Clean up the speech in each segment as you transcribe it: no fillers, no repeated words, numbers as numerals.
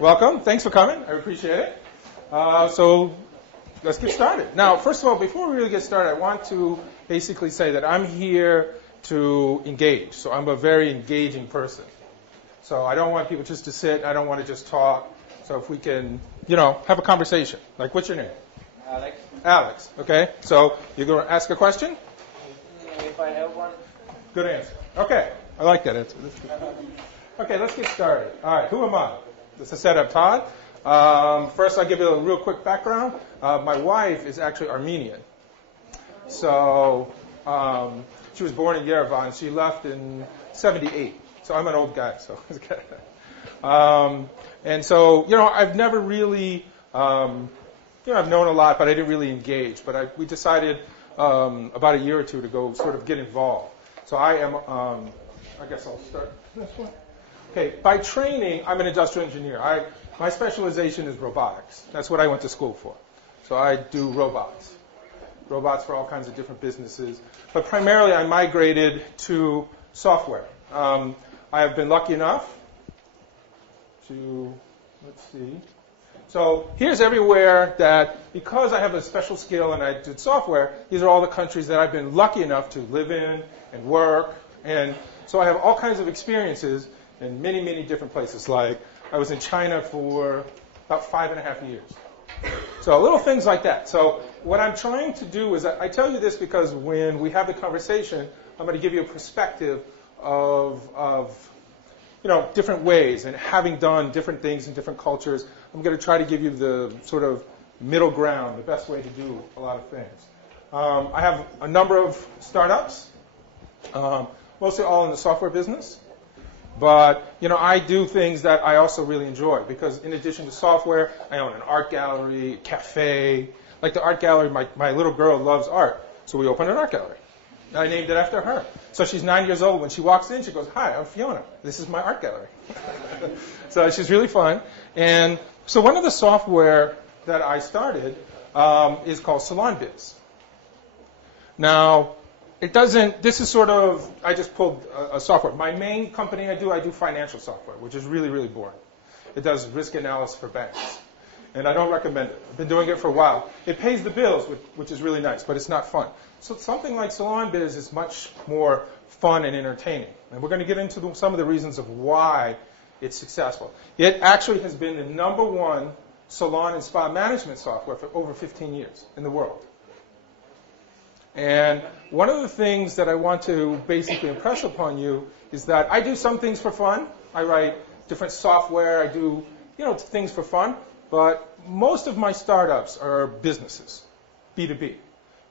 Welcome. Thanks for coming. I appreciate it. So let's get started. Now, first of all, before we really get started, I want to basically say that I'm here to engage. So I'm a very engaging person. So I don't want people just to sit. I don't want to just talk. So if we can, have a conversation. Like, what's your name? Alex. Alex. Okay. So you're going to ask a question? If I have one. Good answer. Okay. I like that answer. Okay, let's get started. All right. Who am I? This is setup, Todd. First, I'll give you a real quick background. My wife is actually Armenian. So she was born in Yerevan. She left in 78. So I'm an old guy. So and so, I've never really, I've known a lot, but I didn't really engage. But we decided about a year or two to go sort of get involved. So I am, I guess I'll start this one. Okay, by training, I'm an industrial engineer. My specialization is robotics. That's what I went to school for. So I do robots for all kinds of different businesses. But primarily, I migrated to software. I have been lucky enough to, let's see. So here's everywhere that, because I have a special skill and I did software, these are all the countries that I've been lucky enough to live in and work. And so I have all kinds of experiences in many, many different places. Like I was in China for about 5.5 years. So little things like that. So what I'm trying to do is, I tell you this because when we have the conversation, I'm going to give you a perspective of different ways, and having done different things in different cultures, I'm going to try to give you the sort of middle ground, the best way to do a lot of things. I have a number of startups, mostly all in the software business. But, I do things that I also really enjoy because in addition to software, I own an art gallery, a cafe. Like the art gallery, my little girl loves art, so we opened an art gallery. I named it after her. So she's 9 years old. When she walks in, she goes, "Hi, I'm Fiona. This is my art gallery." So she's really fun. And so one of the software that I started is called SalonBiz. Now, this is sort of, I just pulled a software. My main company I do financial software, which is really, really boring. It does risk analysis for banks. And I don't recommend it. I've been doing it for a while. It pays the bills, which is really nice, but it's not fun. So something like SalonBiz is much more fun and entertaining. And we're going to get into some of the reasons of why it's successful. It actually has been the #1 salon and spa management software for over 15 years in the world. And one of the things that I want to basically impress upon you is that I do some things for fun. I write different software. I do, things for fun. But most of my startups are businesses, B2B,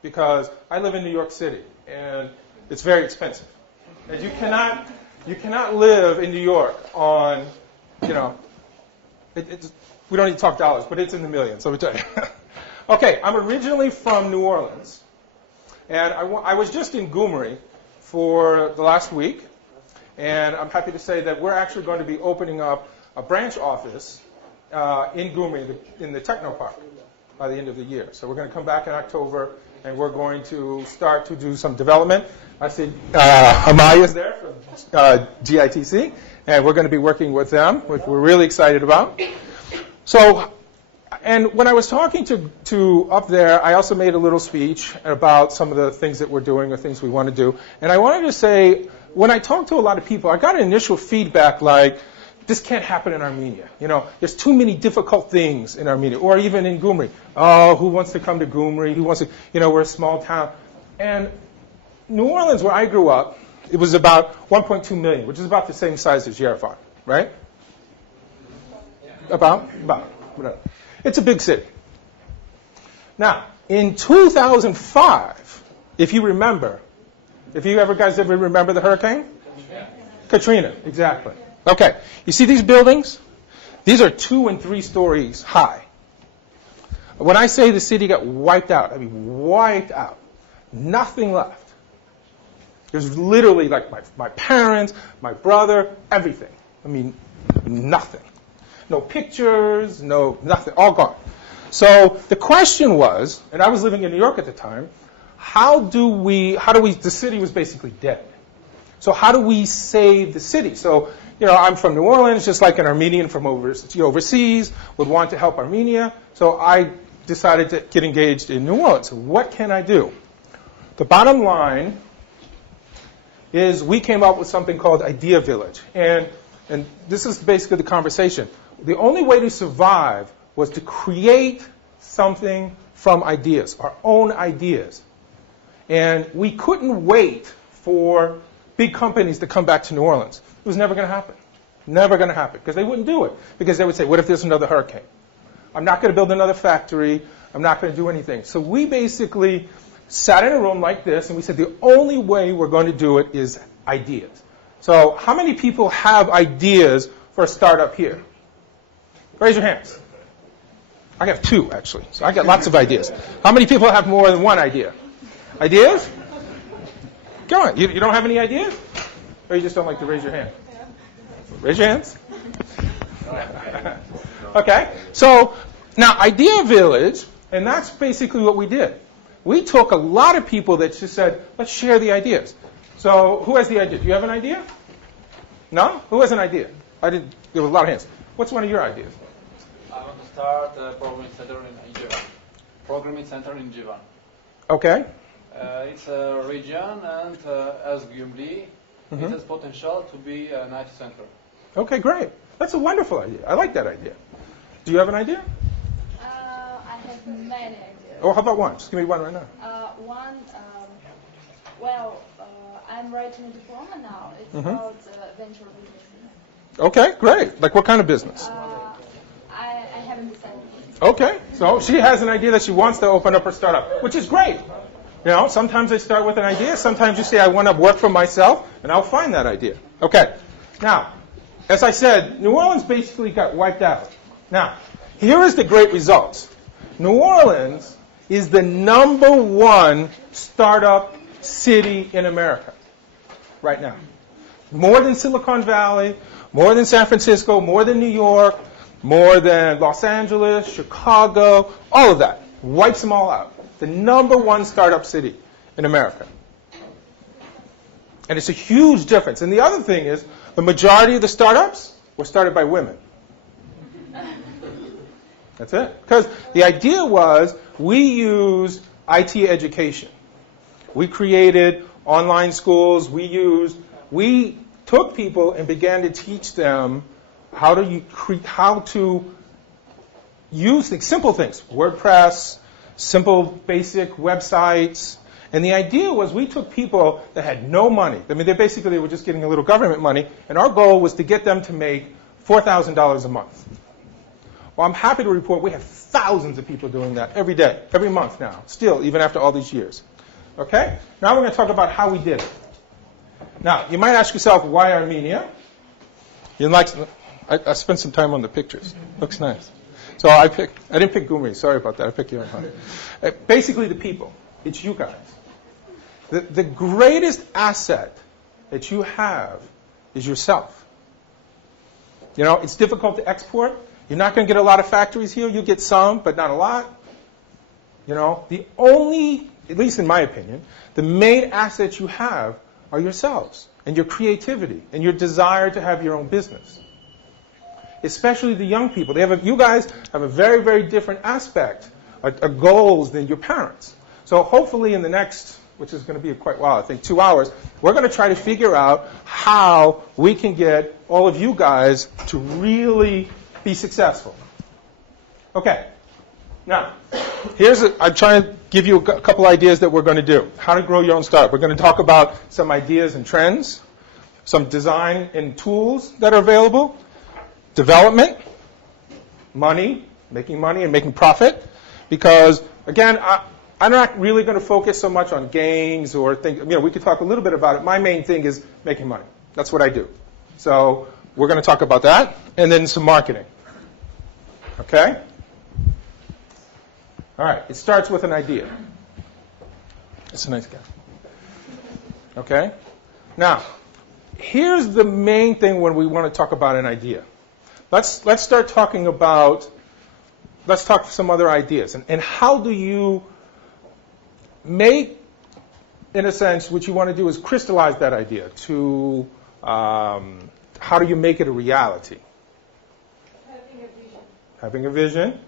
because I live in New York City, and it's very expensive. And you cannot live in New York on, we don't need to talk dollars, but it's in the millions, let me tell you. Okay, I'm originally from New Orleans. And I was just in Jquery for the last week, and I'm happy to say that we're actually going to be opening up a branch office in Jquery, in the Techno Park, by the end of the year. So we're going to come back in October, and we're going to start to do some development. I see Amaya's there from GITC, and we're going to be working with them, which we're really excited about. So. And when I was talking to up there, I also made a little speech about some of the things that we're doing or things we want to do. And I wanted to say, when I talked to a lot of people, I got initial feedback like, this can't happen in Armenia. There's too many difficult things in Armenia, or even in Jquery. Oh, who wants to come to Jquery? Who wants to, we're a small town. And New Orleans, where I grew up, it was about 1.2 million, which is about the same size as Yerevan, right? About, whatever. It's a big city. Now, in 2005, if you guys ever remember the hurricane? Katrina, exactly. Okay, you see these buildings? These are 2 and 3 stories high. When I say the city got wiped out, I mean wiped out. Nothing left. There's literally like my parents, my brother, everything. I mean, nothing. No pictures, nothing, all gone. So the question was, and I was living in New York at the time, the city was basically dead. So how do we save the city? So, I'm from New Orleans, just like an Armenian from overseas would want to help Armenia. So I decided to get engaged in New Orleans. What can I do? The bottom line is we came up with something called Idea Village. And this is basically the conversation. The only way to survive was to create something from ideas, our own ideas. And we couldn't wait for big companies to come back to New Orleans. It was never going to happen. Never going to happen, because they wouldn't do it. Because they would say, what if there's another hurricane? I'm not going to build another factory. I'm not going to do anything. So we basically sat in a room like this, and we said the only way we're going to do it is ideas. So how many people have ideas for a startup here? Raise your hands. I have 2, actually. So I got lots of ideas. How many people have more than one idea? Ideas? Go on. You don't have any ideas? Or you just don't like to raise your hand? Raise your hands. Okay. So now Idea Village, and that's basically what we did. We took a lot of people that just said, let's share the ideas. So who has the idea? Do you have an idea? No? Who has an idea? There were a lot of hands. What's one of your ideas? I want to start a programming center in Jivan. Programming center in Jivan. Okay. It's a region, and as Gyumri, it has potential to be an IT center. Okay, great. That's a wonderful idea. I like that idea. Do you have an idea? I have many ideas. Oh, how about one? Just give me one right now. I'm writing a diploma now. It's about venture business. Okay, great. Like what kind of business? I haven't decided. Okay, so she has an idea that she wants to open up her startup, which is great. Sometimes I start with an idea. Sometimes you say, I want to work for myself, and I'll find that idea. Okay, now, as I said, New Orleans basically got wiped out. Now, here is the great results. New Orleans is the #1 startup city in America right now. More than Silicon Valley, more than San Francisco, more than New York, more than Los Angeles, Chicago, all of that. Wipes them all out. The #1 startup city in America. And it's a huge difference. And the other thing is, the majority of the startups were started by women. That's it. Because the idea was we used IT education. We created online schools. We took people and began to teach them how to use simple things, WordPress, simple basic websites. And the idea was we took people that had no money. I mean, they were just getting a little government money, and our goal was to get them to make $4,000 a month. Well, I'm happy to report we have thousands of people doing that every day, every month now, still, even after all these years. Okay? Now we're going to talk about how we did it. Now, you might ask yourself, why Armenia? I spent some time on the pictures. Looks nice. So I didn't pick Gyumri. Sorry about that. I picked your own. Basically, the people. It's you guys. The greatest asset that you have is yourself. It's difficult to export. You're not going to get a lot of factories here. You get some, but not a lot. The only, at least in my opinion, the main assets you have are yourselves and your creativity and your desire to have your own business. Especially the young people. You guys have a very, very different aspect, goals than your parents. So hopefully in the next, which is going to be quite a while, I think 2 hours, we're going to try to figure out how we can get all of you guys to really be successful. Okay. Now, I'm trying to give you a couple ideas that we're going to do. How to grow your own startup. We're going to talk about some ideas and trends, some design and tools that are available, development, money, making money and making profit. Because, again, I'm not really going to focus so much on games or things. We could talk a little bit about it. My main thing is making money. That's what I do. So we're going to talk about that. And then some marketing. Okay? All right. It starts with an idea. It's a nice guy. Okay? Now, here's the main thing when we want to talk about an idea. Let's talk some other ideas. And how do you make in a sense, what you want to do is crystallize that idea to how do you make it a reality? Having a vision. Having a vision.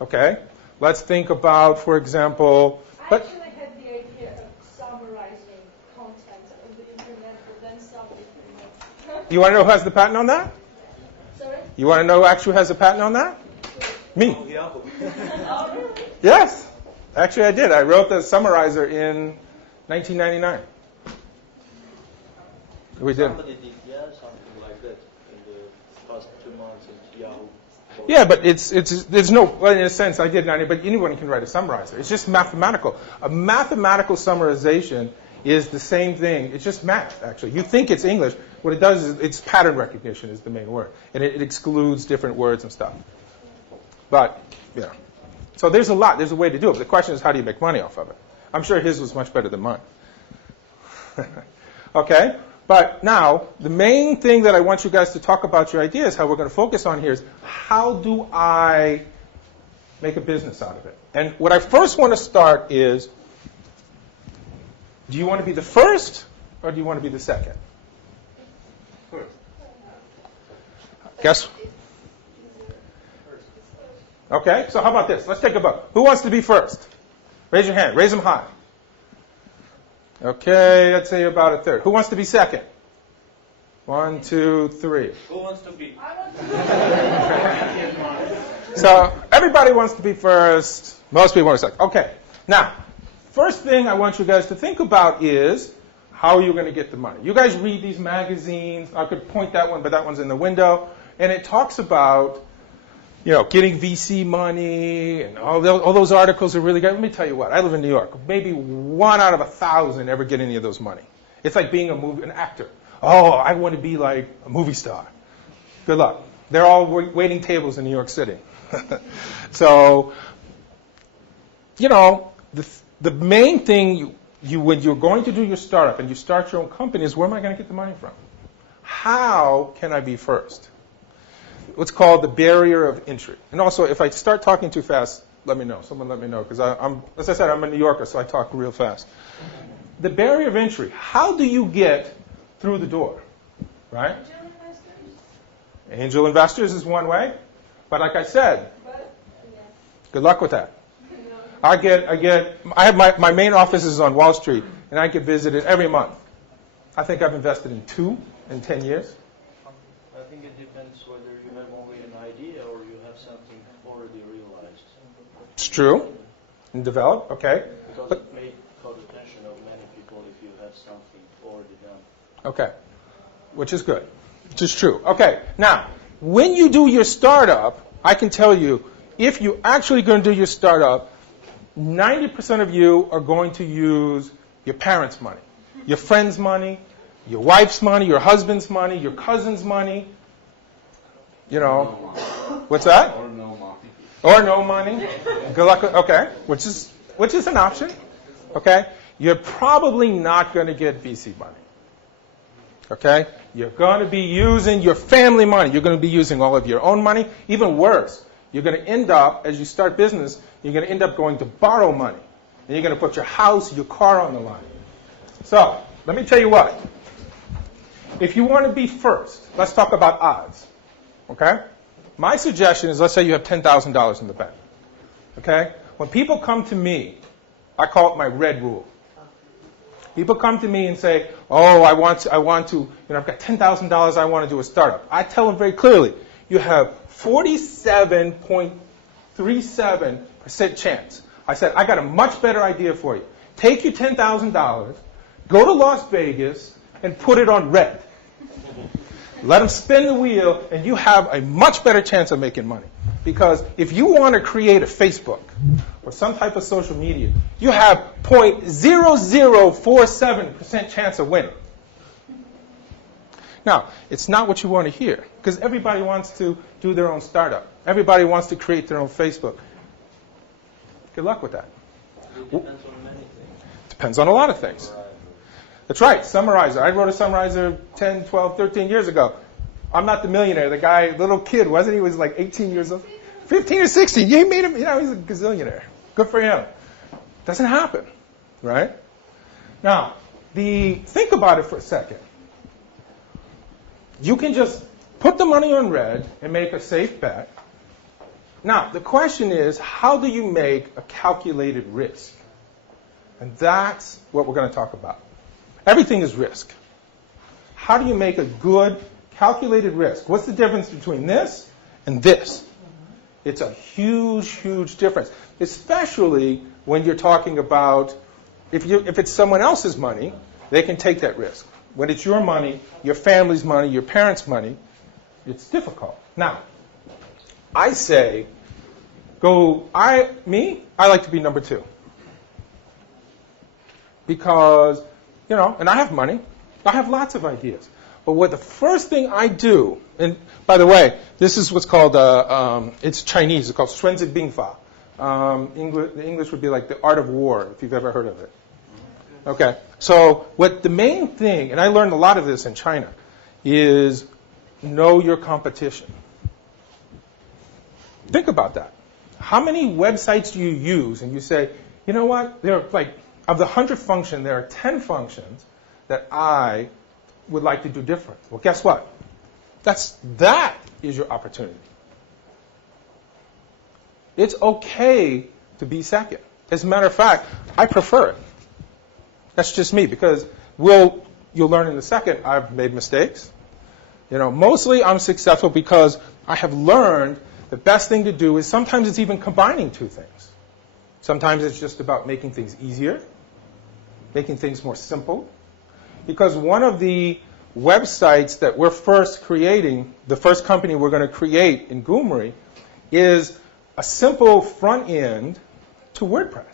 Okay. Let's think about, for example, I actually had the idea of summarizing content on the internet, but then somebody came up. you want to know who has the patent on that? Sorry? You want to know who actually has a patent on that? Me. Oh, really? Yes. Actually, I did. I wrote the summarizer in 1999. We did. Somebody did, yeah, something like that in the past 2 months in Yahoo. Yeah, but there's no, well, in a sense, I did 90, but anyone can write a summarizer. It's just mathematical. A mathematical summarization is the same thing. It's just math, actually. You think it's English. What it does is it's pattern recognition is the main word. And it excludes different words and stuff. But, yeah. So there's a lot. There's a way to do it. But the question is, how do you make money off of it? I'm sure his was much better than mine. Okay? But now, the main thing that I want you guys to talk about your ideas, how we're going to focus on here is, how do I make a business out of it? And what I first want to start is, do you want to be the first or do you want to be the second? First. Guess? Okay, so how about this? Let's take a vote. Who wants to be first? Raise your hand. Raise them high. Okay, let's say about a third. Who wants to be second? 1, 2, 3. Who wants to be? I want to be. So everybody wants to be first. Most people want to be second. Okay. Now, first thing I want you guys to think about is, how are you going to get the money? You guys read these magazines. I could point that one, but that one's in the window. And it talks about, getting VC money and all those articles are really good. Let me tell you what. I live in New York. Maybe 1 out of 1,000 ever get any of those money. It's like being an actor. Oh, I want to be like a movie star. Good luck. They're all waiting tables in New York City. So, the main thing when you're going to do your startup and you start your own company is, where am I going to get the money from? How can I be first? What's called the barrier of entry. And also, if I start talking too fast, let me know. Someone let me know. Because as I said, I'm a New Yorker, so I talk real fast. The barrier of entry. How do you get through the door? Right? Angel investors? Angel investors is one way. But like I said, But, yeah. good luck with that. No. I have my main office is on Wall Street, and I get visited every month. I think I've invested in 2 in 10 years. I think it depends whether you have only an idea or you have something already realized. It's true. And develop, okay. Because But, it may caught attention of many people if you have something already done. okay. Which is good. Which is true. Okay. Now, when you do your startup, I can tell you, if you're actually going to do your startup, 90% of you are going to use your parents' money, your friends' money, your wife's money, your husband's money, your cousin's money. What's that? Or no money. Or no money. Good luck. Okay, which is an option. Okay, you're probably not going to get VC money. Okay, you're going to be using your family money. You're going to be using all of your own money. Even worse, you're going to end up, as you start business, you're going to end up going to borrow money, and you're going to put your house, your car on the line. So let me tell you what. If you want to be first, let's talk about odds. Okay? My suggestion is, let's say you have $10,000 in the bank. Okay? When people come to me, I call it my red rule. People come to me and say, oh, I want to, I've got $10,000, I want to do a startup. I tell them very clearly, you have 47.37% chance. I said, I got a much better idea for you. Take your $10,000, go to Las Vegas, and put it on red. Let them spin the wheel, and you have a much better chance of making money. Because if you want to create a Facebook or some type of social media, you have 0.0047% chance of winning. Now, it's not what you want to hear, because everybody wants to do their own startup. Everybody wants to create their own Facebook. Good luck with that. It depends on many things. Depends on a lot of things. That's right, summarizer. I wrote a summarizer 10, 12, 13 years ago. I'm not the millionaire. The guy, little kid, wasn't he? He was like 18 years old. 15 or 16. You made him, he's a gazillionaire. Good for him. Doesn't happen, right? Now, think about it for a second. You can just put the money on red and make a safe bet. Now, the question is, how do you make a calculated risk? And that's what we're going to talk about. Everything is risk. How do you make a good calculated risk? What's the difference between this and this? It's a huge, huge difference, especially when you're talking about if it's someone else's money, they can take that risk. When it's your money, your family's money, your parents' money, it's difficult. Now, I say, I like to be number 2. Because, and I have money. I have lots of ideas. But the first thing I do, and by the way, this is what's called, it's Chinese, it's called 孙子兵法. The English would be like the art of war, if you've ever heard of it. Okay, so the main thing, and I learned a lot of this in China, is know your competition. Think about that. How many websites do you use and you say, you know what, of the 100 functions, there are 10 functions that I would like to do different. Well, guess what? That is your opportunity. It's okay to be second. As a matter of fact, I prefer it. That's just me, because you'll learn in a second I've made mistakes. Mostly I'm successful because I have learned the best thing to do is sometimes it's even combining 2 things. Sometimes it's just about making things easier, making things more simple. Because one of the websites that we're first creating, the first company we're going to create in Jquery, is a simple front end to WordPress.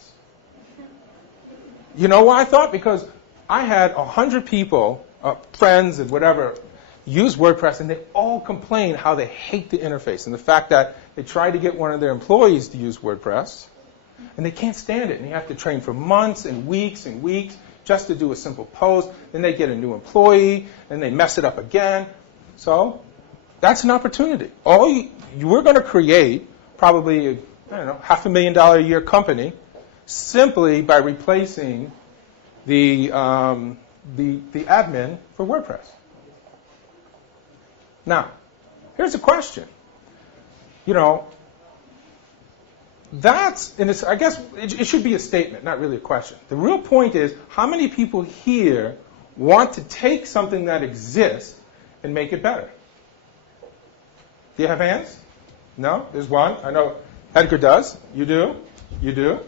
You know why I thought? Because I had 100 people, friends and whatever, use WordPress, and they all complain how they hate the interface and the fact that they try to get one of their employees to use WordPress, and they can't stand it. And you have to train for months and weeks just to do a simple post. Then they get a new employee, and they mess it up again. So that's an opportunity. We're going to create probably, $500,000 a year company simply by replacing the admin for WordPress. Now, here's a question. I guess it should be a statement, not really a question. The real point is, how many people here want to take something that exists and make it better? Do you have hands? No? There's one. I know Edgar does. You do? You do?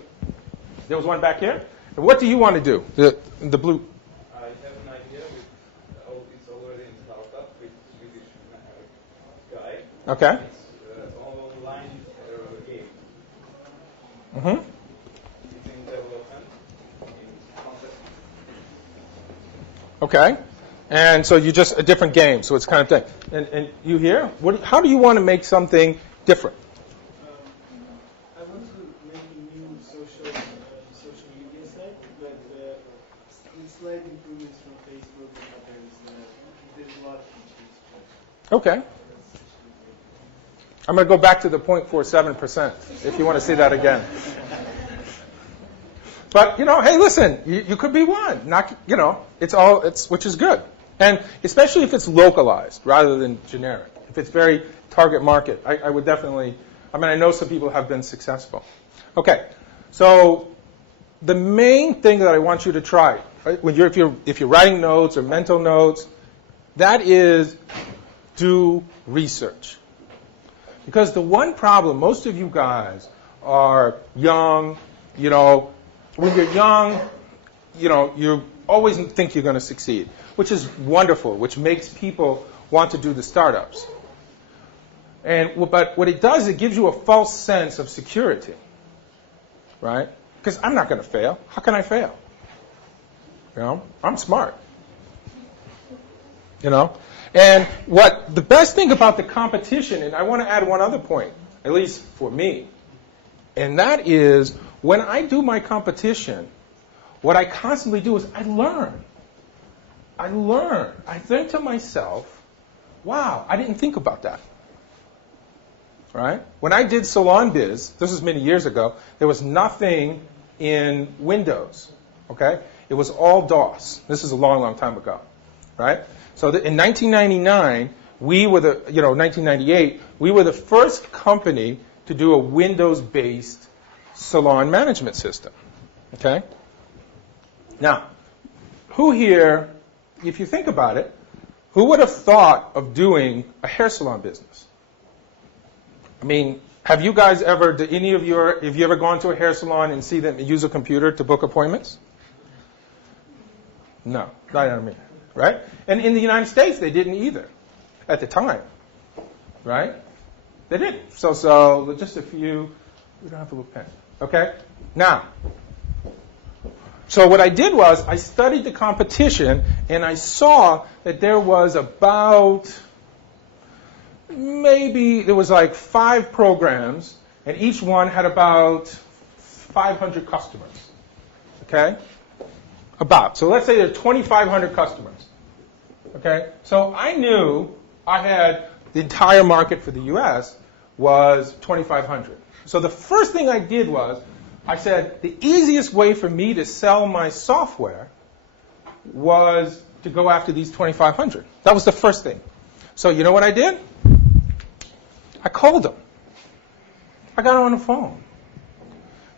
There was one back here. And what do you want to do? The blue. I have an idea. It's already in startup with Swedish guy. Okay. It's online game. Mm-hmm. It's in development, in concept. Okay. And so you just a different game, so it's kind of thing. And you here? How do you want to make something different? I want to make a new social media site, but with slight improvements from Facebook and others. There's a lot of features. Okay. I'm going to go back to the 0.47% if you want to see that again. But, hey, listen, you could be one. Which is good. And especially if it's localized rather than generic. If it's very target market, I would definitely, I know some people have been successful. Okay, so the main thing that I want you to try, right, if you're writing notes or mental notes, that is do research. Because the one problem, most of you guys are young, when you're young, you always think you're going to succeed, which is wonderful, which makes people want to do the startups. But what it does, it gives you a false sense of security, right? Because I'm not going to fail. How can I fail? I'm smart. And the best thing about the competition, and I want to add one other point, at least for me, and that is when I do my competition, what I constantly do is I learn. I think to myself, wow, I didn't think about that. Right? When I did Salon Biz, this was many years ago, there was nothing in Windows. Okay? it was all DOS. This is a long, long time ago, right? So in 1999, 1998, we were the first company to do a Windows-based salon management system, okay? Now, who here, if you think about it, who would have thought of doing a hair salon business? I mean, have you guys ever, have you ever gone to a hair salon and see them use a computer to book appointments? No, not what I mean, right? And in the United States, they didn't either at the time, right? They didn't. So just a few, we don't have a little pen, okay? Now, so what I did was I studied the competition, and I saw that there was about, there was like 5 programs, and each one had about 500 customers, okay? So let's say there are 2,500 customers, okay? So I knew I had the entire market for the U.S. was 2,500. So the first thing I did was I said the easiest way for me to sell my software was to go after these 2,500. That was the first thing. So you know what I did? I called them. I got on the phone.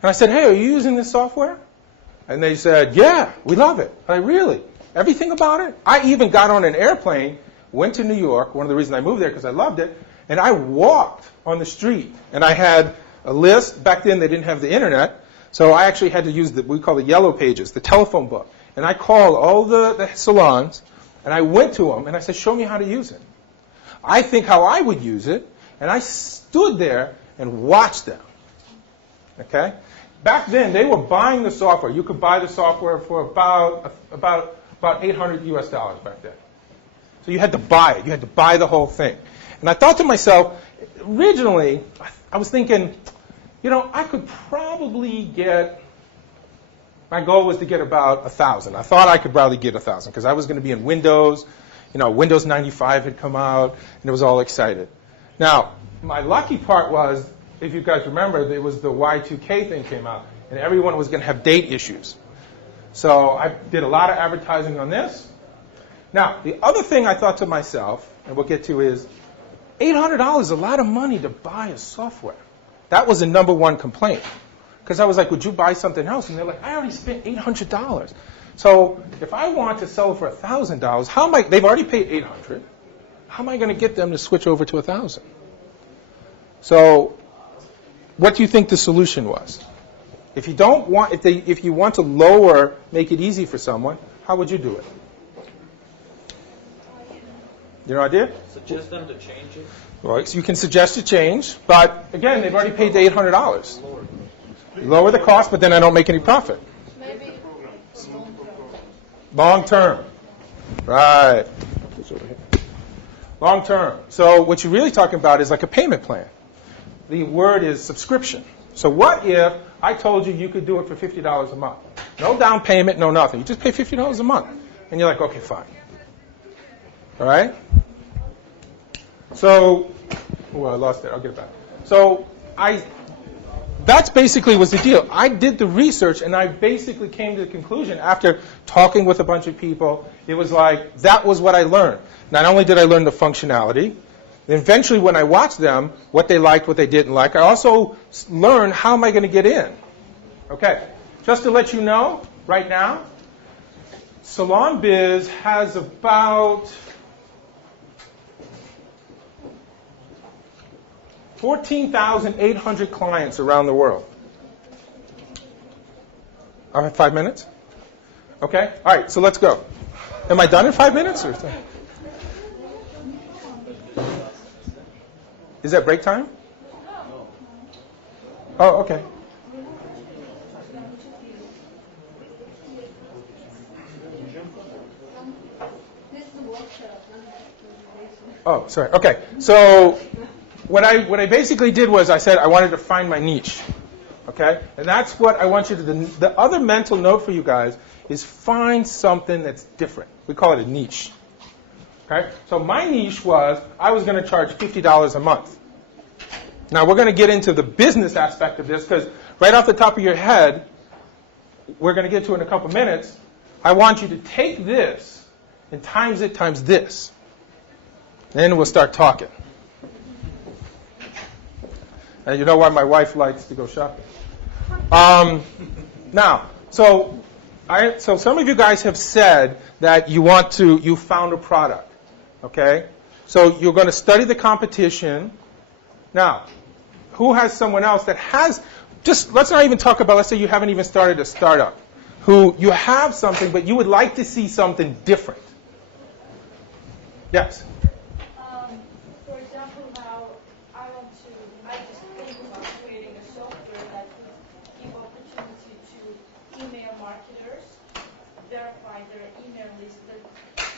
And I said, hey, are you using this software? And they said, yeah, we love it. I really? Everything about it? I even got on an airplane, went to New York. One of the reasons I moved there because I loved it. And I walked on the street. And I had a list. Back then, they didn't have the internet. So I actually had to use what we call the yellow pages, the telephone book. And I called all the salons. And I went to them. And I said, show me how to use it. I think how I would use it. And I stood there and watched them. Okay? Back then, they were buying the software. You could buy the software for about $800 US back then. So you had to buy it. You had to buy the whole thing. And I thought to myself, originally, I was thinking, I could probably get, my goal was to get about 1,000. I thought I could probably get 1,000 because I was going to be in Windows. Windows 95 had come out, and it was all excited. Now, my lucky part was, if you guys remember, there was the Y2K thing came out, and everyone was going to have date issues. So I did a lot of advertising on this. Now, the other thing I thought to myself, and we'll get to, is $800 is a lot of money to buy a software. That was the number one complaint. Because I was like, would you buy something else? And they're like, I already spent $800. So if I want to sell it for $1,000, how am I, they've already paid $800. How am I going to get them to switch over to $1,000? So what do you think the solution was? If you want to make it easy for someone, how would you do it? Your idea? Suggest them to change it. Well, so you can suggest a change, but again, they've already paid the $800. Lower the cost, but then I don't make any profit. Maybe Long term. Right. Long term. So what you're really talking about is like a payment plan. The word is subscription. So what if I told you could do it for $50 a month? No down payment, no nothing. You just pay $50 a month. And you're like, okay, fine. All right? So, I lost it. I'll get it back. So that's basically was the deal. I did the research, and I basically came to the conclusion after talking with a bunch of people, it was like, that was what I learned. Not only did I learn the functionality, then eventually when I watched them, what they liked, what they didn't like, I also learned how am I going to get in. Okay, just to let you know, right now, Salon Biz has about 14,800 clients around the world. I have 5 minutes? Okay, all right, so let's go. Am I done in 5 minutes? Or is that break time? Oh, okay. Oh, sorry. Okay. So what I basically did was I said I wanted to find my niche. Okay? And that's what I want you to do. The other mental note for you guys is find something that's different. We call it a niche. Okay? So my niche was I was going to charge $50 a month. Now we're going to get into the business aspect of this because right off the top of your head, we're going to get to it in a couple minutes, I want you to take this and times it times this. Then we'll start talking. And you know why my wife likes to go shopping. Now, so some of you guys have said that you found a product, okay? So you're going to study the competition. Now, who has someone else that has, let's not even talk about, let's say you haven't even started a startup, who you have something, but you would like to see something different. Yes? For example, now I just think about creating a software that would give opportunity to email marketers verify their email list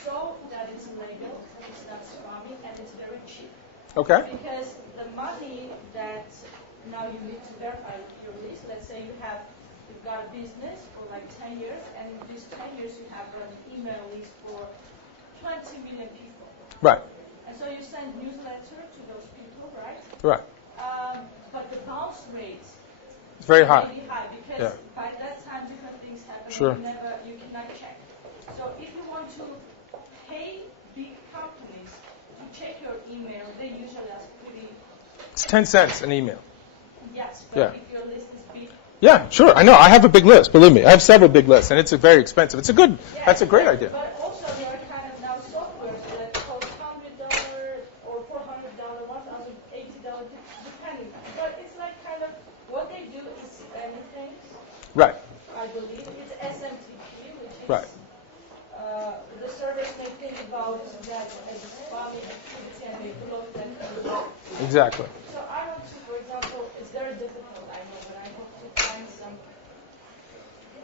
so that it's legal, it's not spammy, and it's very cheap. Okay. Because the money that now you need to verify your list, let's say you've got a business for like 10 years, and in these 10 years you have an email list for 20 million people. Right. And so you send newsletter to those people, right? Right. But the bounce rate It's very high. Really high because by that time different things happen. Sure. You cannot check. So if you want to pay big companies to check your email, they usually ask pretty. It's 10 cents an email. Yes, but if your list is big. Yeah, sure. I know. I have a big list. Believe me, I have several big lists, and it's very expensive. It's a good. Yes, that's a great idea. But also there are kind of now softwares that cost $100 or $400, $1,080, depending. But it's like kind of what they do is anything. Right. I believe it's SMTP, which is Right. The service may think about that as a spammy activity and they block that. Exactly. So I want to, for example, it's very difficult, I know, but I hope to find some.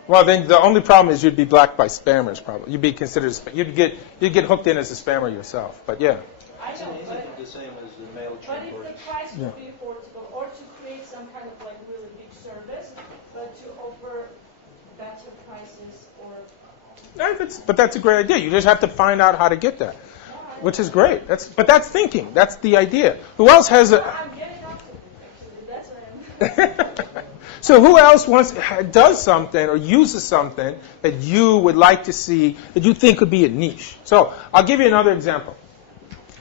Well, then the only problem is you'd be blocked by spammers. Probably you'd be considered. You'd get hooked in as a spammer yourself. But yeah. I know, but the same as the mail if chain the price would be affordable, or to create some kind of like really big service, but to offer better prices or. But that's a great idea. You just have to find out how to get that, which is great. But that's thinking. That's the idea. Who else has a? I'm getting up to it, actually. That's what I'm. So who else does something or uses something that you would like to see that you think could be a niche? So I'll give you another example.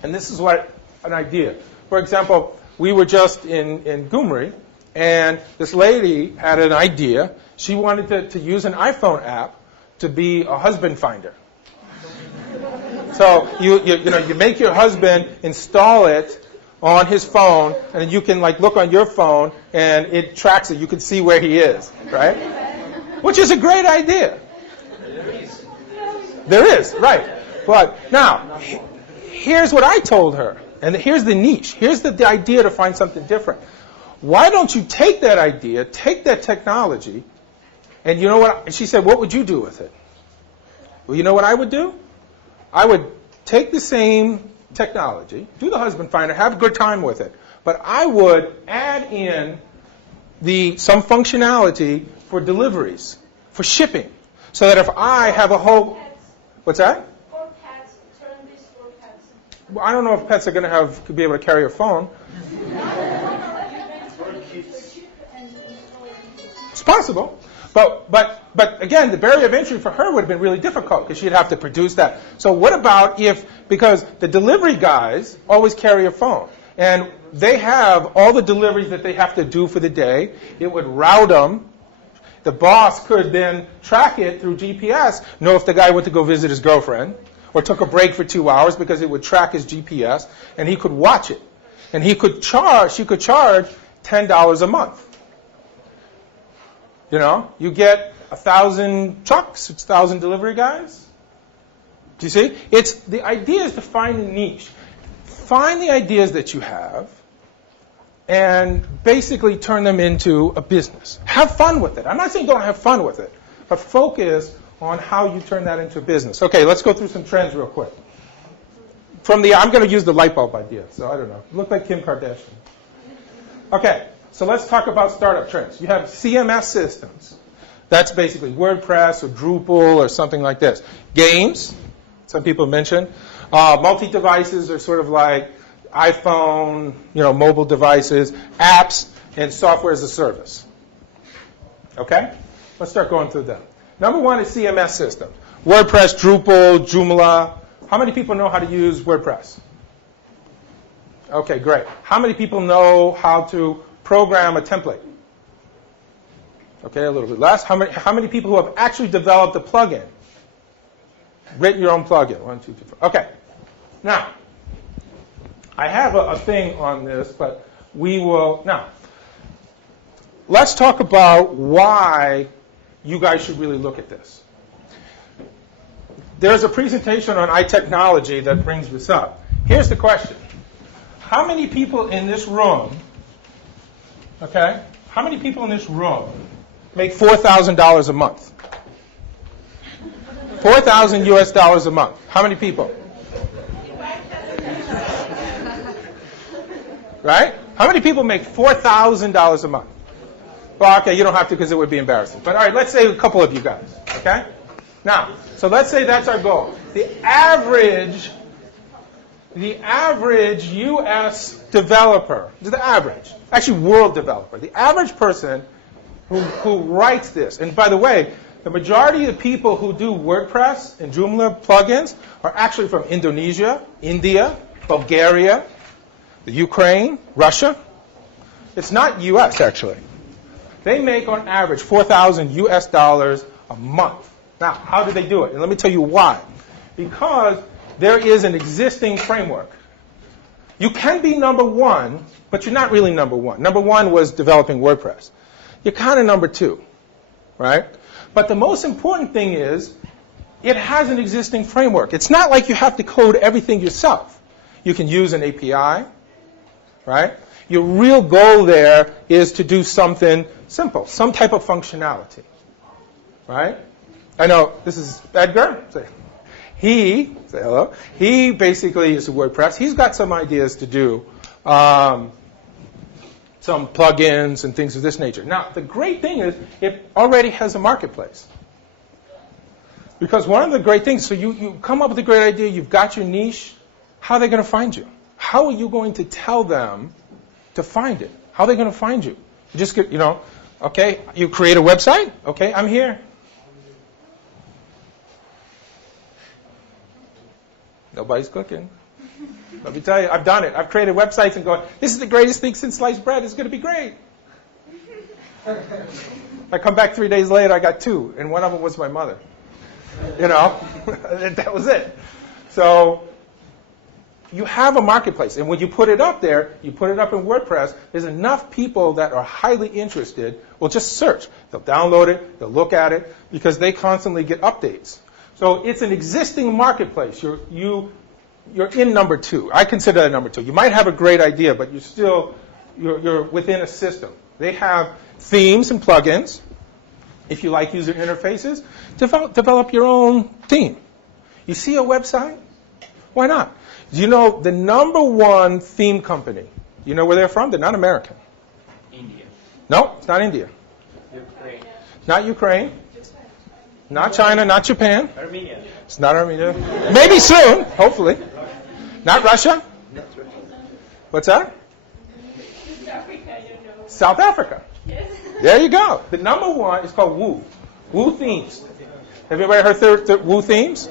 And this is an idea. For example, we were just in Jquery, and this lady had an idea. She wanted to use an iPhone app to be a husband finder. So you make your husband install it on his phone, and then you can look on your phone, and it tracks it. You can see where he is, right? Which is a great idea. There is, right. But now, here's what I told her, and here's the niche. Here's the idea to find something different. Why don't you take that idea, take that technology, and you know what? She said, what would you do with it? Well, you know what I would do? I would take the same technology, do the husband finder, have a good time with it, but I would add in some functionality for deliveries, for shipping, so that if I have a whole... What's that? For pets, turn this for pets. Well, I don't know if pets are going to be able to carry a phone. It's possible. But again, the barrier of entry for her would have been really difficult because she'd have to produce that. So what about because the delivery guys always carry a phone, and they have all the deliveries that they have to do for the day. It would route them. The boss could then track it through GPS, know if the guy went to go visit his girlfriend or took a break for 2 hours because it would track his GPS, and he could watch it. And she could charge $10 a month. You get 1,000 trucks, 1,000 delivery guys. Do you see? The idea is to find a niche. Find the ideas that you have and basically turn them into a business. Have fun with it. I'm not saying don't have fun with it, but focus on how you turn that into a business. Okay, let's go through some trends real quick. I'm going to use the light bulb idea, so I don't know. Look like Kim Kardashian. Okay, so let's talk about startup trends. You have CMS systems. That's basically WordPress or Drupal or something like this. Games, some people mentioned. Multi-devices are sort of like iPhone, mobile devices, apps, and software as a service. Okay? Let's start going through them. Number one is CMS systems. WordPress, Drupal, Joomla. How many people know how to use WordPress? Okay, great. How many people know how to program a template? Okay, a little bit less. How many people who have actually developed a plugin? Written your own plugin. 1, 2, 3, 4. Okay. Now, I have a thing on this, but we will. Now, let's talk about why you guys should really look at this. There's a presentation on iTechnology that brings this up. Here's the question. How many people in this room, okay, how many people in this room make $4,000 a month? 4,000 US dollars a month. How many people? Right? How many people make $4,000 a month? Well, okay, you don't have to because it would be embarrassing. But all right, let's say a couple of you guys, okay? Now, so let's say that's our goal. The average U.S. developer, actually world developer, the average person who writes this, and by the way, the majority of people who do WordPress and Joomla plugins are actually from Indonesia, India, Bulgaria, the Ukraine, Russia. It's not U.S. actually. They make on average 4,000 US dollars a month. Now, how do they do it? And let me tell you why. Because there is an existing framework. You can be number one, but you're not really number one. Number one was developing WordPress. You're kind of number two, right? But the most important thing is it has an existing framework. It's not like you have to code everything yourself. You can use an API, right? Your real goal there is to do something simple, some type of functionality, right? I know this is Edgar. Say hello. He basically is a WordPress. He's got some ideas to do some plugins and things of this nature. Now, the great thing is it already has a marketplace. Because one of the great things, so you come up with a great idea, you've got your niche, how are they going to find you? How are you going to tell them to find it? How are they going to find you? You just get, okay, you create a website? Okay, I'm here. Nobody's clicking. Let me tell you, I've done it. I've created websites and going, this is the greatest thing since sliced bread. It's going to be great. I come back 3 days later, I got 2, and one of them was my mother. That was it. So you have a marketplace, and when you put it up there, you put it up in WordPress, there's enough people that are highly interested will just search. They'll download it, they'll look at it, because they constantly get updates. So it's an existing marketplace. You're in number 2. I consider that number 2. You might have a great idea, but you're within a system. They have themes and plugins. If you like user interfaces, develop your own theme. You see a website? Why not? Do you know the number 1 theme company? You know where they're from? They're not American. India. No, it's not India. Ukraine. Not Ukraine. Not China, not Japan. Armenia. It's not Armenia. Maybe soon, hopefully. Not Russia. What's that? South Africa, I don't know. South Africa. Yes. There you go. The number 1 is called Woo. Woo Themes. Have you ever heard Woo Themes?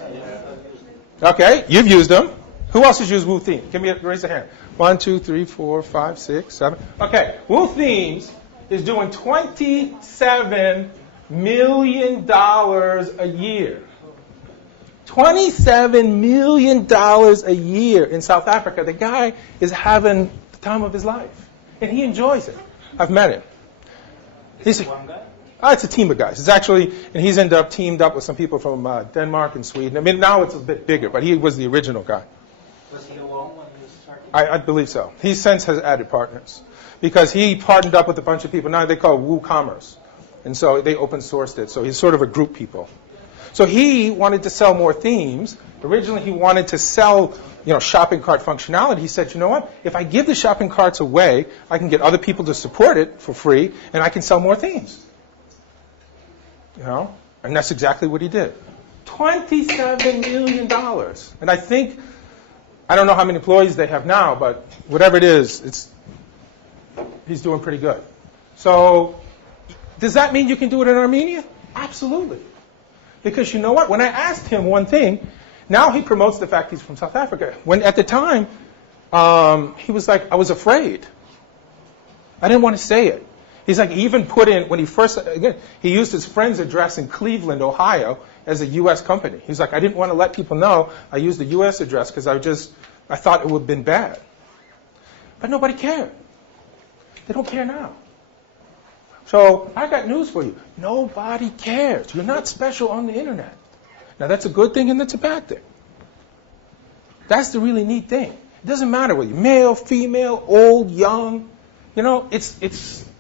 Okay, you've used them. Who else has used Woo Themes? Raise a hand. 1, 2, 3, 4, 5, 6, 7. Okay, Woo Themes is doing $27 million a year. $27 million a year in South Africa. The guy is having the time of his life, and he enjoys it. I've met him. He's one guy? It's a team of guys. It's actually, and he's ended up teamed up with some people from Denmark and Sweden. I mean, now it's a bit bigger, but he was the original guy. Was he alone when he was starting? I believe so. He since has added partners because he partnered up with a bunch of people. Now they call it WooCommerce. And so they open sourced it. So he's sort of a group people. So he wanted to sell more themes. Originally he wanted to sell, shopping cart functionality. He said, you know what? If I give the shopping carts away, I can get other people to support it for free, and I can sell more themes. And that's exactly what he did. $27 million. And I don't know how many employees they have now, but whatever it is, he's doing pretty good. So does that mean you can do it in Armenia? Absolutely. Because you know what? When I asked him one thing, now he promotes the fact he's from South Africa. When at the time, he was like, I was afraid. I didn't want to say it. He's like, he even put in, when he first, again, he used his friend's address in Cleveland, Ohio, as a U.S. company. He's like, I didn't want to let people know I used the U.S. address because I thought it would have been bad. But nobody cared. They don't care now. So I got news for you. Nobody cares. You're not special on the internet. Now that's a good thing and that's a bad thing. That's the really neat thing. It doesn't matter whether you're male, female, old, young. You know, it's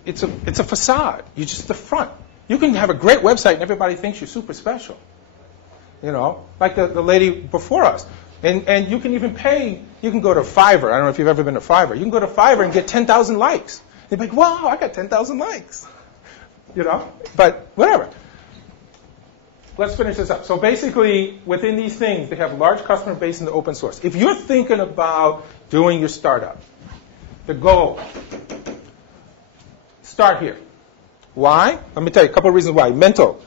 a facade. You're just the front. You can have a great website and everybody thinks you're super special. You know, like the lady before us. And you can even pay, you can go to Fiverr. I don't know if you've ever been to Fiverr. You can go to Fiverr and get 10,000 likes. You'd be like, wow, I got 10,000 likes. You know, but whatever. Let's finish this up. So basically, within these things, they have a large customer base in the open source. If you're thinking about doing your startup, the goal, start here. Why? Let me tell you a couple of reasons why. Mental.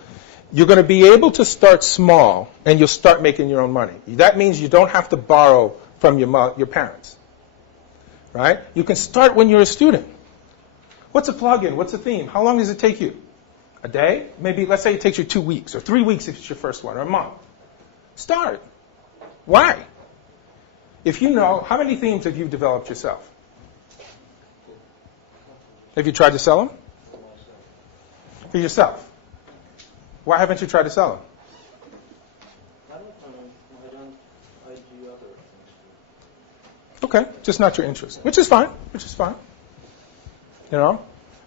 You're going to be able to start small, and you'll start making your own money. That means you don't have to borrow from your parents. Right? You can start when you're a student. What's a plugin? What's a theme? How long does it take you? A day? Maybe, let's say it takes you 2 weeks, or 3 weeks if it's your first one, or a month. Start. Why? If you know, how many themes have you developed yourself? Have you tried to sell them? For yourself. Why haven't you tried to sell them? I don't do other things. Okay, just not your interest, which is fine. You know?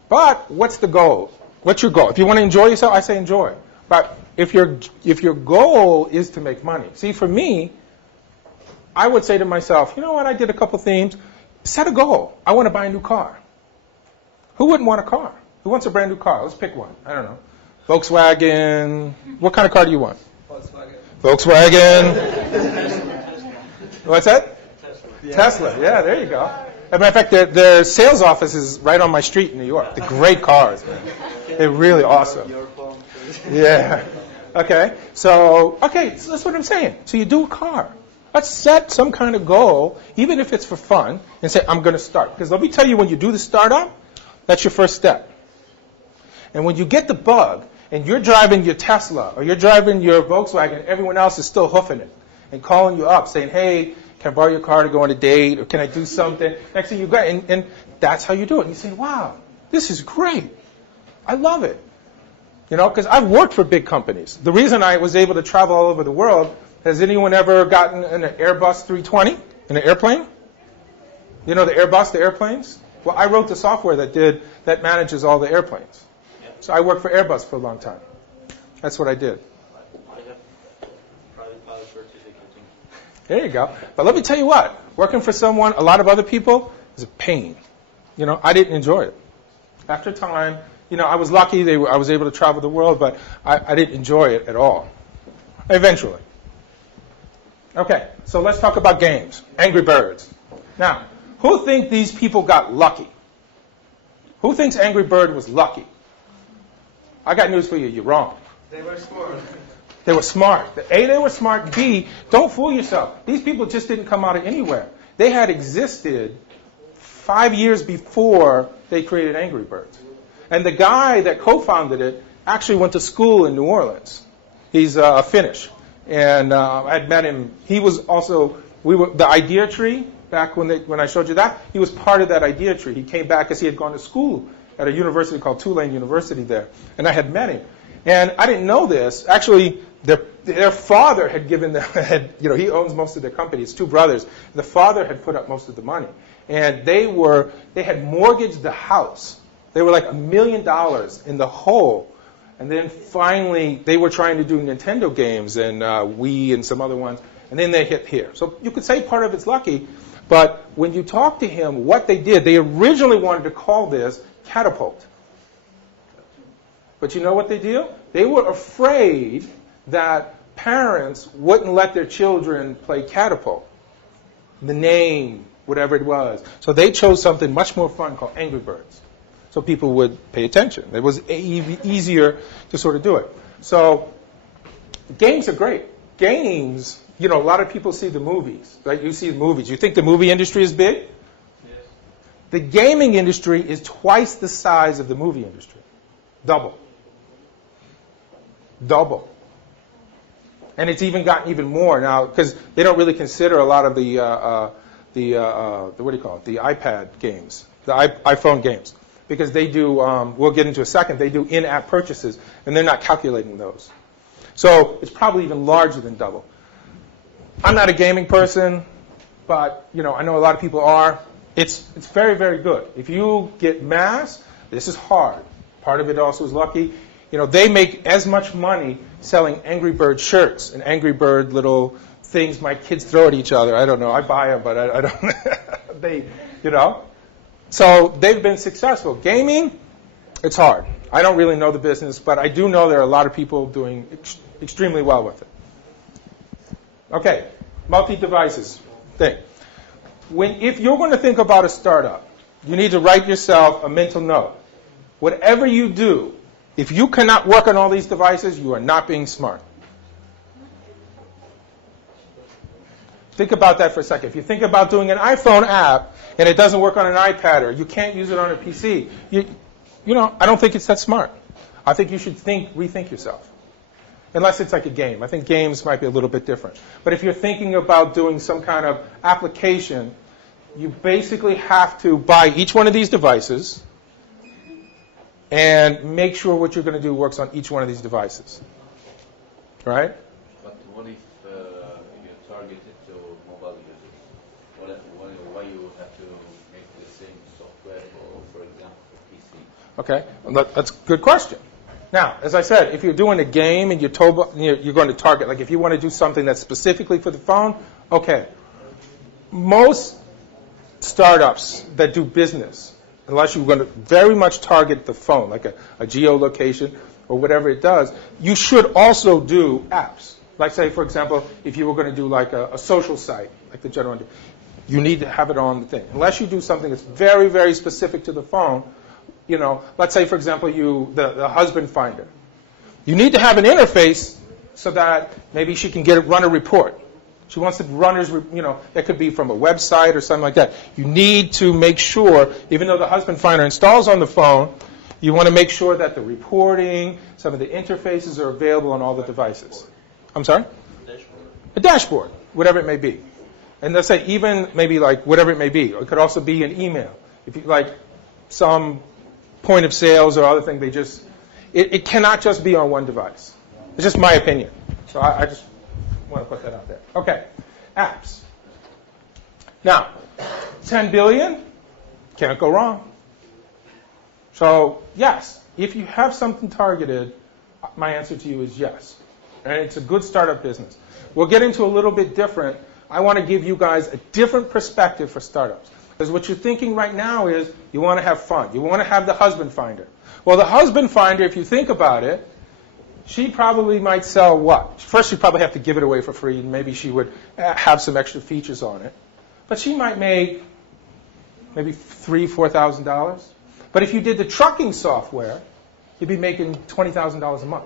But what's the goal? What's your goal? If you want to enjoy yourself, I say enjoy. But if your goal is to make money, see, for me, I would say to myself, you know what? I did a couple themes. Set a goal. I want to buy a new car. Who wouldn't want a car? Who wants a brand new car? Let's pick one. I don't know. Volkswagen. What kind of car do you want? Volkswagen. What's that? Tesla. Yeah, there you go. As a matter of fact, their sales office is right on my street in New York. They're great cars, man. They're really awesome. Yeah. Okay. So that's what I'm saying. So you do a car. Let's set some kind of goal, even if it's for fun, and say, I'm going to start. Because let me tell you, when you do the startup, that's your first step. And when you get the bug, and you're driving your Tesla, or you're driving your Volkswagen, everyone else is still hoofing it, and calling you up, saying, hey, can I borrow your car to go on a date, or can I do something? Next thing you got, and that's how you do it. And you say, wow, this is great. I love it. You know, because I've worked for big companies. The reason I was able to travel all over the world, has anyone ever gotten in an Airbus 320, in an airplane? You know the Airbus, the airplanes? Well, I wrote the software that manages all the airplanes. So I worked for Airbus for a long time. That's what I did. I have private pilot certificate. There you go. But let me tell you what, working for someone, a lot of other people, is a pain. You know, I didn't enjoy it. After time, you know, I was lucky I was able to travel the world, but I didn't enjoy it at all. Eventually. Okay, so let's talk about games. Angry Birds. Now, who think these people got lucky? Who thinks Angry Bird was lucky? I got news for you. You're wrong. They were smart. They were smart. A, they were smart. B, don't fool yourself. These people just didn't come out of anywhere. They had existed 5 years before they created Angry Birds. And the guy that co-founded it actually went to school in New Orleans. He's Finnish. And I'd met him. He was also, the idea tree, back when I showed you that, he was part of that idea tree. He came back because he had gone to school at a university called Tulane University there. And I had met him. And I didn't know this. Actually, their father had given them, he owns most of their company. It's two brothers. The father had put up most of the money. And they had mortgaged the house. They were like $1 million in the hole. And then finally, they were trying to do Nintendo games and Wii and some other ones. And then they hit here. So you could say part of it's lucky. But when you talk to him, what they did, they originally wanted to call this Catapult. But you know what they did? They were afraid that parents wouldn't let their children play Catapult. The name, whatever it was. So they chose something much more fun called Angry Birds. So people would pay attention. It was easier to sort of do it. So Games are great. Games, a lot of people see the movies, right? You see the movies. You think the movie industry is big? Yes. The gaming industry is twice the size of the movie industry. Double. And it's even gotten even more now because they don't really consider a lot of the what do you call it? The iPad games, the iPhone games, because they do. We'll get into a second. They do in-app purchases, and they're not calculating those. So it's probably even larger than double. I'm not a gaming person, but I know a lot of people are. It's very, very good. If you get mass, this is hard. Part of it also is lucky. They make as much money selling Angry Bird shirts and Angry Bird little things my kids throw at each other. I don't know. I buy them, but I don't. So they've been successful. Gaming, it's hard. I don't really know the business, but I do know there are a lot of people doing extremely well with it. Okay, multi-devices thing. If you're going to think about a startup, you need to write yourself a mental note. Whatever you do, if you cannot work on all these devices, you are not being smart. Think about that for a second. If you think about doing an iPhone app and it doesn't work on an iPad or you can't use it on a PC, I don't think it's that smart. I think you should rethink yourself. Unless it's like a game. I think games might be a little bit different. But if you're thinking about doing some kind of application, you basically have to buy each one of these devices and make sure what you're going to do works on each one of these devices. Right? But what if you target it to mobile users? Why you have to make the same software for example, for PC? Okay, well, that's a good question. Now, as I said, if you're doing a game and you're going to target, like if you want to do something that's specifically for the phone, okay. Most startups that do business, unless you're going to very much target the phone, like a geolocation or whatever it does, you should also do apps. Like say, for example, if you were going to do like a social site, like the general, you need to have it on the thing. Unless you do something that's very, very specific to the phone, let's say, for example, the husband finder. You need to have an interface so that maybe she can run a report. She wants to run that could be from a website or something like that. You need to make sure, even though the husband finder installs on the phone, you want to make sure that the reporting, some of the interfaces are available on all the devices. I'm sorry? A dashboard, whatever it may be. And let's say even maybe like whatever it may be. It could also be an email. If you like some point of sales or other thing, it cannot just be on one device. It's just my opinion. So I just want to put that out there. Okay, apps. Now, 10 billion, can't go wrong. So yes, if you have something targeted, my answer to you is yes. And it's a good startup business. We'll get into a little bit different. I want to give you guys a different perspective for startups. Because what you're thinking right now is you want to have fun. You want to have the husband finder. Well, the husband finder, if you think about it, she probably might sell what? First, she'd probably have to give it away for free, and maybe she would have some extra features on it. But she might make maybe $3,000, $4,000. But if you did the trucking software, you'd be making $20,000 a month.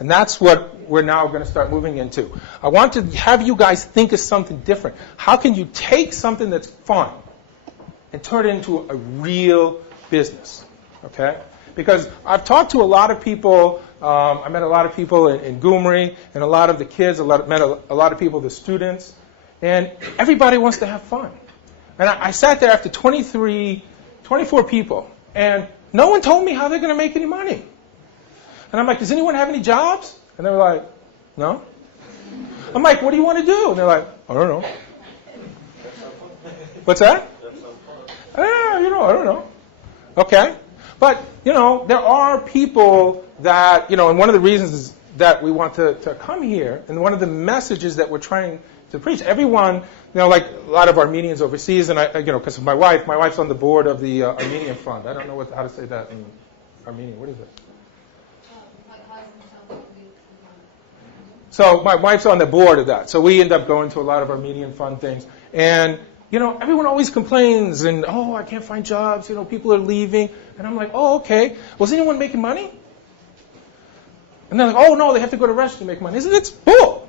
And that's what we're now going to start moving into. I want to have you guys think of something different. How can you take something that's fun and turn it into a real business? Okay? Because I've talked to a lot of people. I met a lot of people in Jquery, and a lot of the kids. Met a lot of people, the students, and everybody wants to have fun. And I sat there after 24 people, and no one told me how they're going to make any money. And I'm like, does anyone have any jobs? And they were like, no. I'm like, what do you want to do? And they're like, I don't know. What's that? I don't know. Okay. But, there are people that, and one of the reasons is that we want to come here, and one of the messages that we're trying to preach, everyone, like a lot of Armenians overseas, and because of my wife's on the board of the Armenian Fund. I don't know how to say that in Armenian. What is it? So my wife's on the board of that. So we end up going to a lot of Armenian Fund things. And, everyone always complains and, I can't find jobs. People are leaving. And I'm like, okay. Was anyone making money? And they're like, oh, no, they have to go to restaurants to make money. It's bull.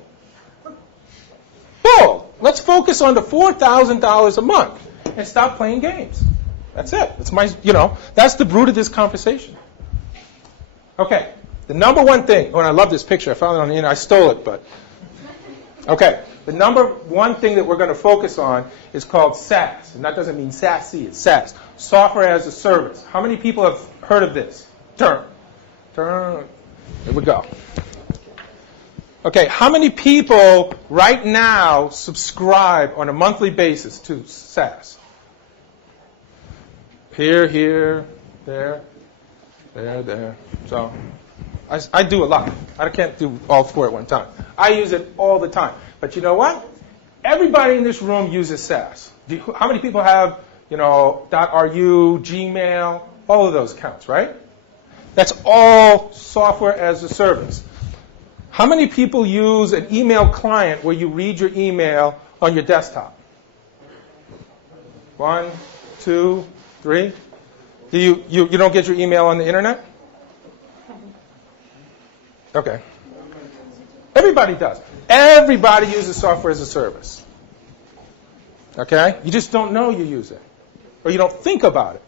Bull. Let's focus on the $4,000 a month and stop playing games. That's it. That's that's the root of this conversation. Okay. The number one thing, and I love this picture. I found it on the internet. I stole it, but. Okay. The number one thing that we're going to focus on is called SaaS. And that doesn't mean SaaS-y, it's SaaS. Software as a service. How many people have heard of this term? Here we go. Okay, how many people right now subscribe on a monthly basis to SaaS? Here, there. So I do a lot. I can't do all four at one time. I use it all the time. But you know what? Everybody in this room uses SaaS. How many people have, .ru, Gmail, all of those accounts, right? That's all software as a service. How many people use an email client where you read your email on your desktop? 1, 2, 3. Do you don't get your email on the internet? Okay. Everybody does. Everybody uses software as a service. Okay? You just don't know you use it. Or you don't think about it.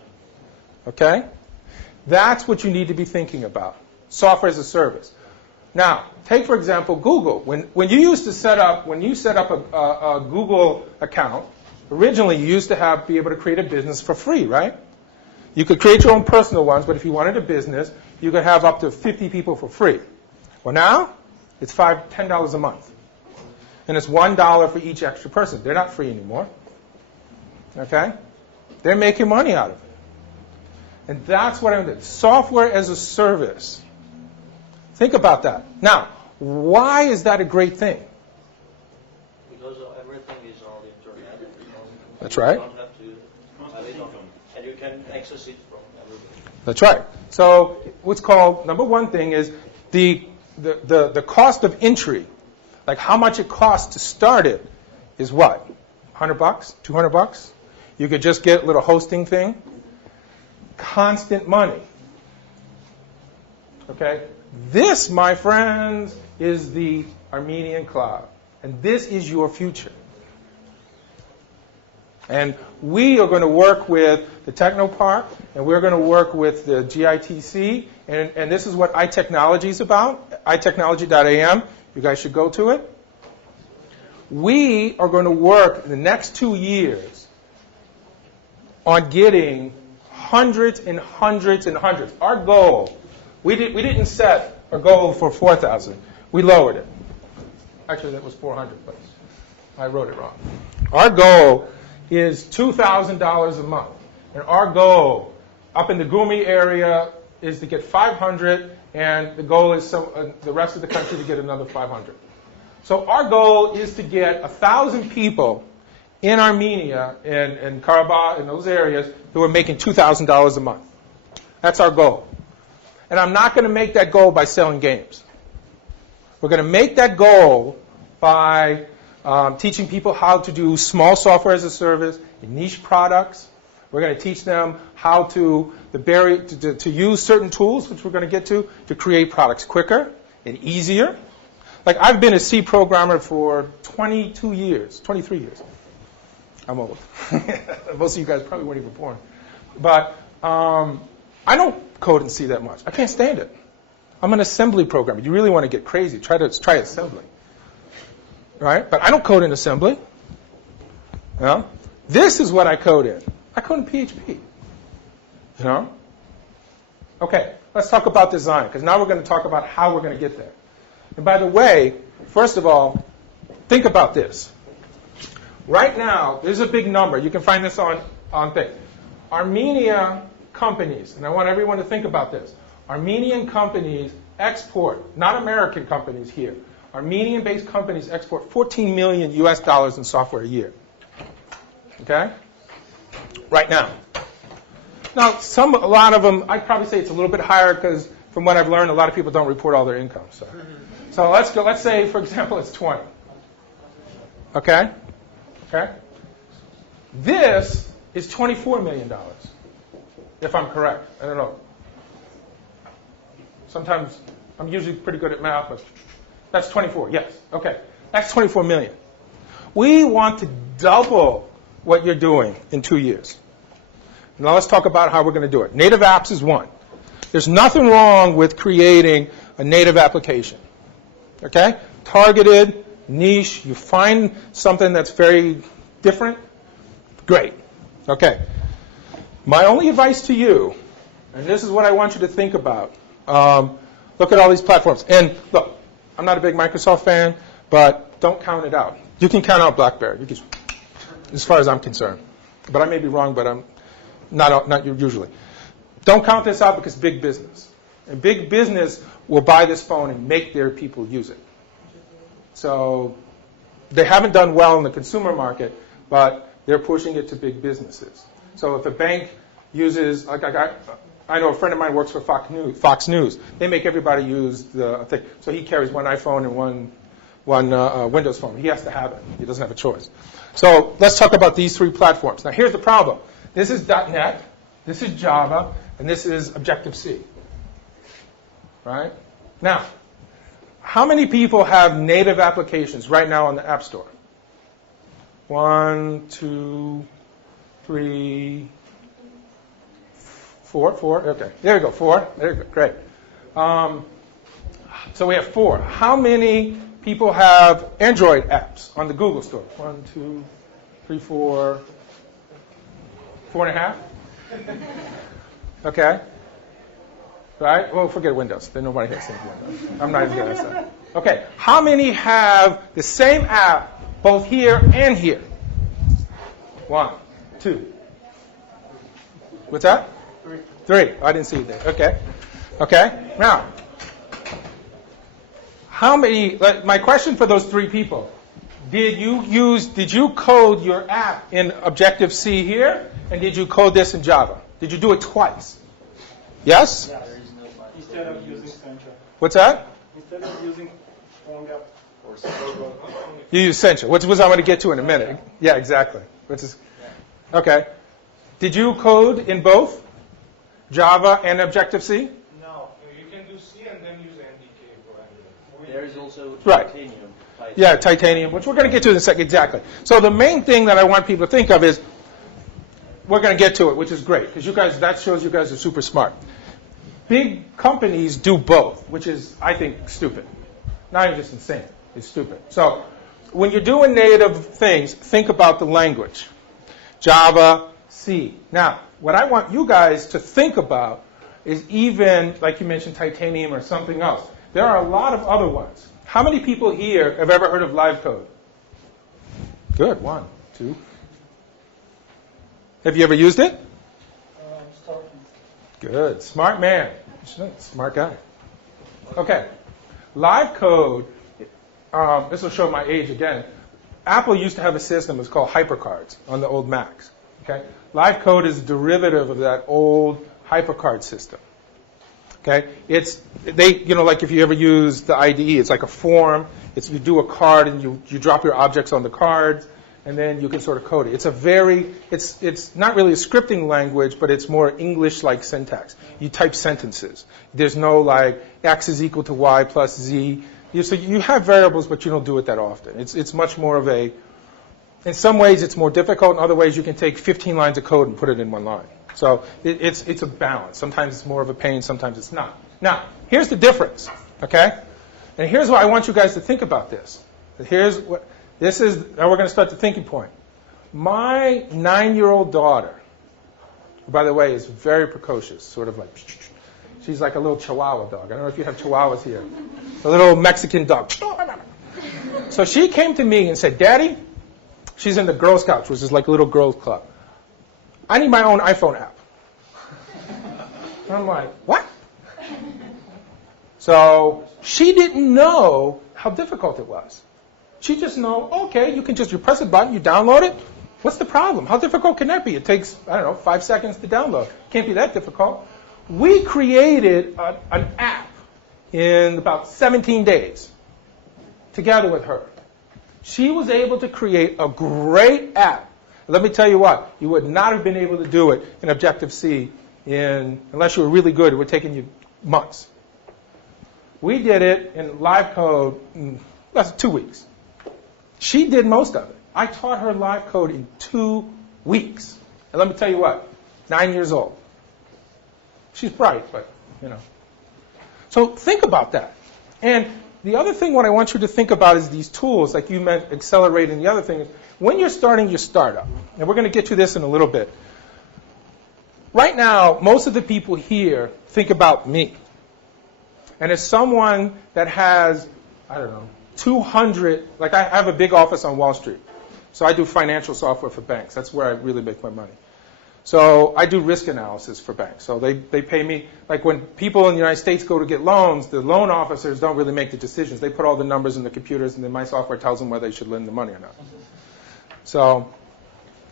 Okay? That's what you need to be thinking about. Software as a service. Now, take for example Google. When you set up a Google account, originally you used to be able to create a business for free, right? You could create your own personal ones, but if you wanted a business, you could have up to 50 people for free. Well, now it's $10 a month, and it's $1 for each extra person. They're not free anymore. Okay? They're making money out of it. And that's what I'm doing. Software as a service. Think about that. Now, why is that a great thing? Because everything is on the internet. That's right. You don't have to have it on, and you can access it from everywhere. That's right. So what's called, number one thing is the cost of entry, like how much it costs to start it, is what? $100, $200? You could just get a little hosting thing. Constant money. Okay? This, my friends, is the Armenian cloud. And this is your future. And we are going to work with the Technopark, and we're going to work with the GITC, and this is what iTechnology is about, itechnology.am. You guys should go to it. We are going to work in the next 2 years on getting hundreds and hundreds and hundreds. Our goal, we didn't set a goal for 4,000. We lowered it. Actually, that was 400, but I wrote it wrong. Our goal is $2,000 a month. And our goal up in the Gumi area is to get 500, and the goal is the rest of the country to get another 500. So our goal is to get 1,000 people in Armenia and Karabakh and those areas who are making $2,000 a month. That's our goal. And I'm not going to make that goal by selling games. We're going to make that goal by teaching people how to do small software as a service, niche products. We're going to teach them how to use certain tools, which we're going to get to create products quicker and easier. Like, I've been a C programmer for 22 years, 23 years. I'm old. Most of you guys probably weren't even born. But I don't code in C that much. I can't stand it. I'm an assembly programmer. You really want to get crazy, try assembly. Right? But I don't code in assembly. You know? This is what I code in. I code in PHP. You know? Okay, let's talk about design, because now we're going to talk about how we're going to get there. And by the way, first of all, think about this. Right now, there's a big number. You can find this on thing. Armenia companies, and I want everyone to think about this. Armenian companies export, not American companies here. Armenian-based companies export $14 million US in software a year. Okay? Right now. Now, a lot of them, I'd probably say it's a little bit higher because from what I've learned, a lot of people don't report all their income. So let's say, for example, it's 20. Okay? Okay? This is $24 million, if I'm correct. I don't know. Sometimes I'm usually pretty good at math, but that's 24. Yes. Okay. That's 24 million. We want to double what you're doing in 2 years. Now let's talk about how we're going to do it. Native apps is one. There's nothing wrong with creating a native application. Okay? Targeted, niche, you find something that's very different, great. Okay. My only advice to you, and this is what I want you to think about, look at all these platforms. And look, I'm not a big Microsoft fan, but don't count it out. You can count out BlackBerry, as far as I'm concerned. But I may be wrong, but I'm not usually. Don't count this out because big business. And big business will buy this phone and make their people use it. So they haven't done well in the consumer market, but they're pushing it to big businesses. So if a bank uses, like I know a friend of mine works for Fox News. They make everybody use the thing. So he carries one iPhone and one Windows phone. He has to have it. He doesn't have a choice. So let's talk about these three platforms. Now here's the problem. This is .NET, this is Java, and this is Objective-C. Right? Now, how many people have native applications right now on the App Store? 1, 2, 3, 4. Okay, there you go, 4. There you go, great. So we have 4. How many people have Android apps on the Google Store? 1, 2, 3, 4, 4.5. Okay. Right? Well, forget Windows. Then nobody has Windows. I'm not even going to say. Okay. How many have the same app both here and here? 1, 2. What's that? 3. I didn't see it there. Okay. Okay. Now, how many? My question for those 3 people: Did you code your app in Objective-C here, and did you code this in Java? Did you do it twice? Yes. Yeah, instead of using Sencha. What's that? Instead of using Phonegap or You use Sencha, which was I'm going to get to in a minute. Yeah, exactly. Okay. Did you code in both Java and Objective-C? No, you can do C and then use NDK for Android. There is also Right. Titanium. Yeah, Titanium, which we're going to get to in a second. Exactly. So the main thing that I want people to think of is, we're going to get to it, which is great, because that shows you guys are super smart. Big companies do both, which is, I think, stupid. Not even just insane. It's stupid. So when you're doing native things, think about the language. Java, C. Now, what I want you guys to think about is even, like you mentioned, Titanium or something else. There are a lot of other ones. How many people here have ever heard of live code? Good. 1, 2. Have you ever used it? Good. Smart man. Smart guy. Okay. Live code, this will show my age again. Apple used to have a system, it's called HyperCards on the old Macs. Okay. Live code is a derivative of that old HyperCard system. Okay. Like if you ever use the IDE, it's like a form. You do a card and you drop your objects on the cards, and then you can sort of code it. It's not really a scripting language, but it's more English-like syntax. You type sentences. There's no like X is equal to Y plus Z. So you have variables, but you don't do it that often. It's much more of in some ways it's more difficult. In other ways you can take 15 lines of code and put it in 1 line. So it's a balance. Sometimes it's more of a pain, sometimes it's not. Now, here's the difference, okay? And here's what I want you guys to think about this. Now we're going to start the thinking point. My 9-year-old daughter, who, by the way, is very precocious, sort of like, she's like a little Chihuahua dog. I don't know if you have Chihuahuas here. A little Mexican dog. So she came to me and said, Daddy, she's in the Girl Scouts, which is like a little girls club. I need my own iPhone app. And I'm like, what? So she didn't know how difficult it was. She just know, okay, you press a button, you download it. What's the problem? How difficult can that be? It takes, 5 seconds to download. Can't be that difficult. We created an app in about 17 days together with her. She was able to create a great app. Let me tell you what, you would not have been able to do it in Objective-C unless you were really good. It would have taken you months. We did it in live code in less than 2 weeks. She did most of it. I taught her live code in 2 weeks. And let me tell you what, 9 years old. She's bright, but, you know. So think about that. And the other thing what I want you to think about is these tools, like you meant accelerating. The other thing is, when you're starting your startup, and we're going to get to this in a little bit. Right now, most of the people here think about me. And as someone that has, I don't know, 200, like I have a big office on Wall Street. So I do financial software for banks. That's where I really make my money. So I do risk analysis for banks. So they pay me, like when people in the United States go to get loans, the loan officers don't really make the decisions. They put all the numbers in the computers, and then my software tells them whether they should lend the money or not. So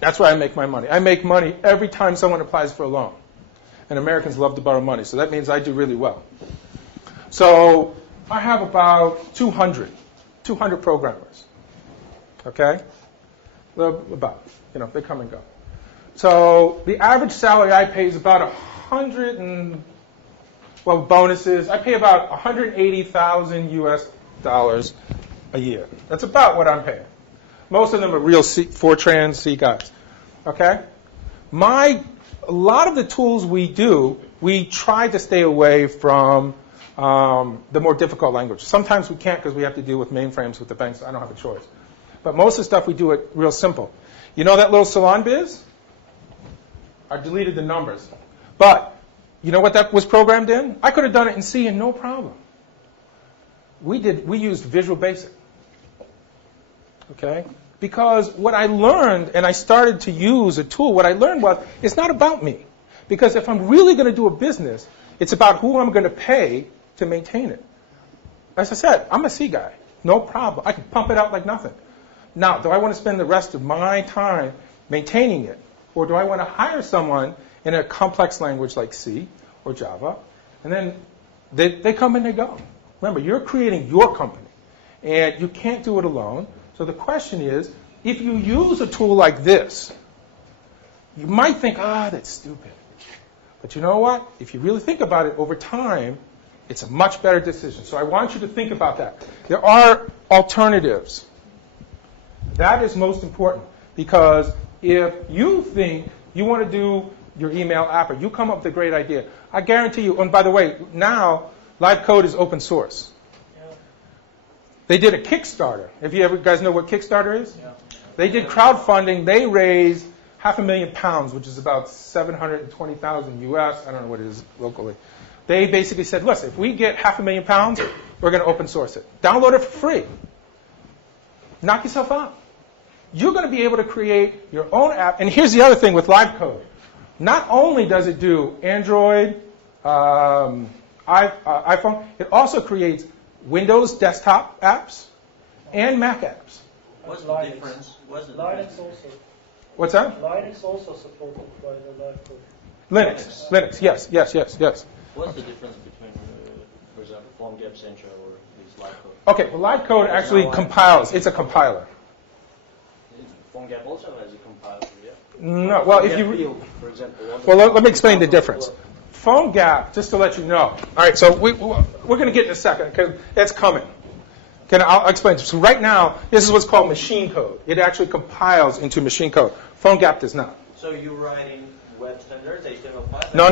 that's where I make my money. I make money every time someone applies for a loan. And Americans love to borrow money, so that means I do really well. So I have about 200 programmers. Okay? About, you know, they come and go. So the average salary I pay is about 100 and, well, bonuses. I pay about 180,000 US dollars a year. That's about what I'm paying. Most of them are real Fortran C guys. Okay? A lot of the tools we do, we try to stay away from the more difficult language. Sometimes we can't because we have to deal with mainframes with the banks. I don't have a choice. But most of the stuff we do it real simple. You know that little salon biz? I deleted the numbers. But you know what that was programmed in? I could have done it in C and no problem. We used Visual Basic. Okay? Because what I learned, and I started to use a tool, what I learned was, it's not about me. Because if I'm really going to do a business, it's about who I'm going to pay to maintain it. As I said, I'm a C guy. No problem. I can pump it out like nothing. Now, do I want to spend the rest of my time maintaining it? Or do I want to hire someone in a complex language like C or Java? And then they come and they go. Remember, you're creating your company. And you can't do it alone. So the question is, if you use a tool like this, you might think, that's stupid. But you know what? If you really think about it over time, it's a much better decision. So I want you to think about that. There are alternatives. That is most important. Because if you think you want to do your email app or you come up with a great idea, I guarantee you, and by the way, now live code is open source. They did a Kickstarter. If you guys know what Kickstarter is? Yeah. They did crowdfunding. They raised £500,000, which is about 720,000 US. I don't know what it is locally. They basically said, listen, if we get £500,000, we're going to open source it. Download it for free. Knock yourself out. You're going to be able to create your own app. And here's the other thing with live code. Not only does it do Android, iPhone, it also creates Windows desktop apps and Mac apps. What's the difference? Linux also. What's that? Linux also supported by the live code. Linux, yes. What's the difference between, for example, Phonegap Central or this live code? Okay, well, live code actually compiles. It's a compiler. Phonegap also has a compiler, yeah? No, well, if you... For example, well, let me explain the difference. Phonegap, just to let you know. All right, so we're going to get in a second because it's coming. I'll explain. So right now, this is what's called machine code. It actually compiles into machine code. Phonegap does not. So you're writing web standards, HTML5? No,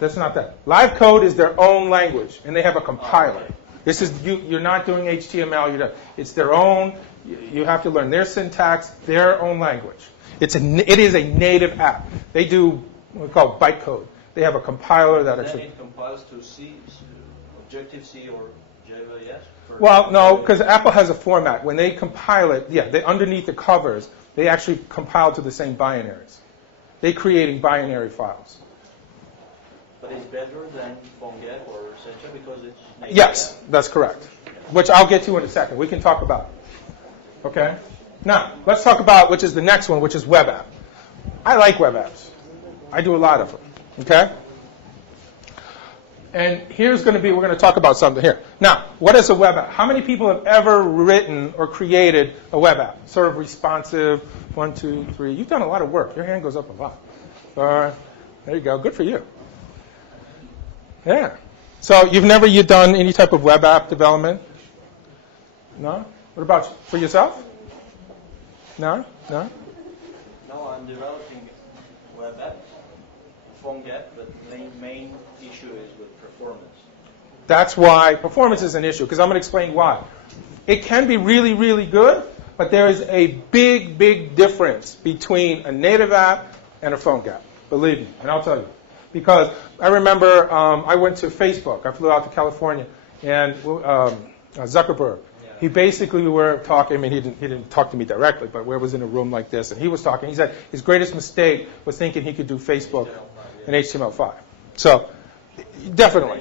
that's not that. Live code is their own language, and they have a compiler. Okay. This is you're not doing HTML. It's their own. You have to learn their syntax, their own language. It is a native app. They do what we call bytecode. They have a compiler that then actually... it compiles to C, Objective-C or Java, yes? Well, no, because Apple has a format. When they compile it, underneath the covers, they actually compile to the same binaries. They're creating binary files. But it's better than Phonegap or Central because it's native. Yes, that's correct. Which I'll get to in a second. We can talk about it. Okay? Now, let's talk about, which is the next one, which is web app. I like web apps. I do a lot of them. Okay? And we're going to talk about something here. Now, what is a web app? How many people have ever written or created a web app? Sort of responsive, 1, 2, 3. You've done a lot of work. Your hand goes up a lot. All right. There you go. Good for you. Yeah. So you've never done any type of web app development? No? What about for yourself? No? No? No, I'm developing web apps, Phonegap, but the main issue is with performance. That's why performance is an issue, because I'm going to explain why. It can be really, really good, but there is a big, big difference between a native app and a Phonegap. Believe me, and I'll tell you. Because I remember I went to Facebook. I flew out to California, and Zuckerberg, he basically, we were talking. I mean, he didn't talk to me directly, but we was in a room like this, and he was talking. He said his greatest mistake was thinking he could do Facebook in HTML5. So, definitely.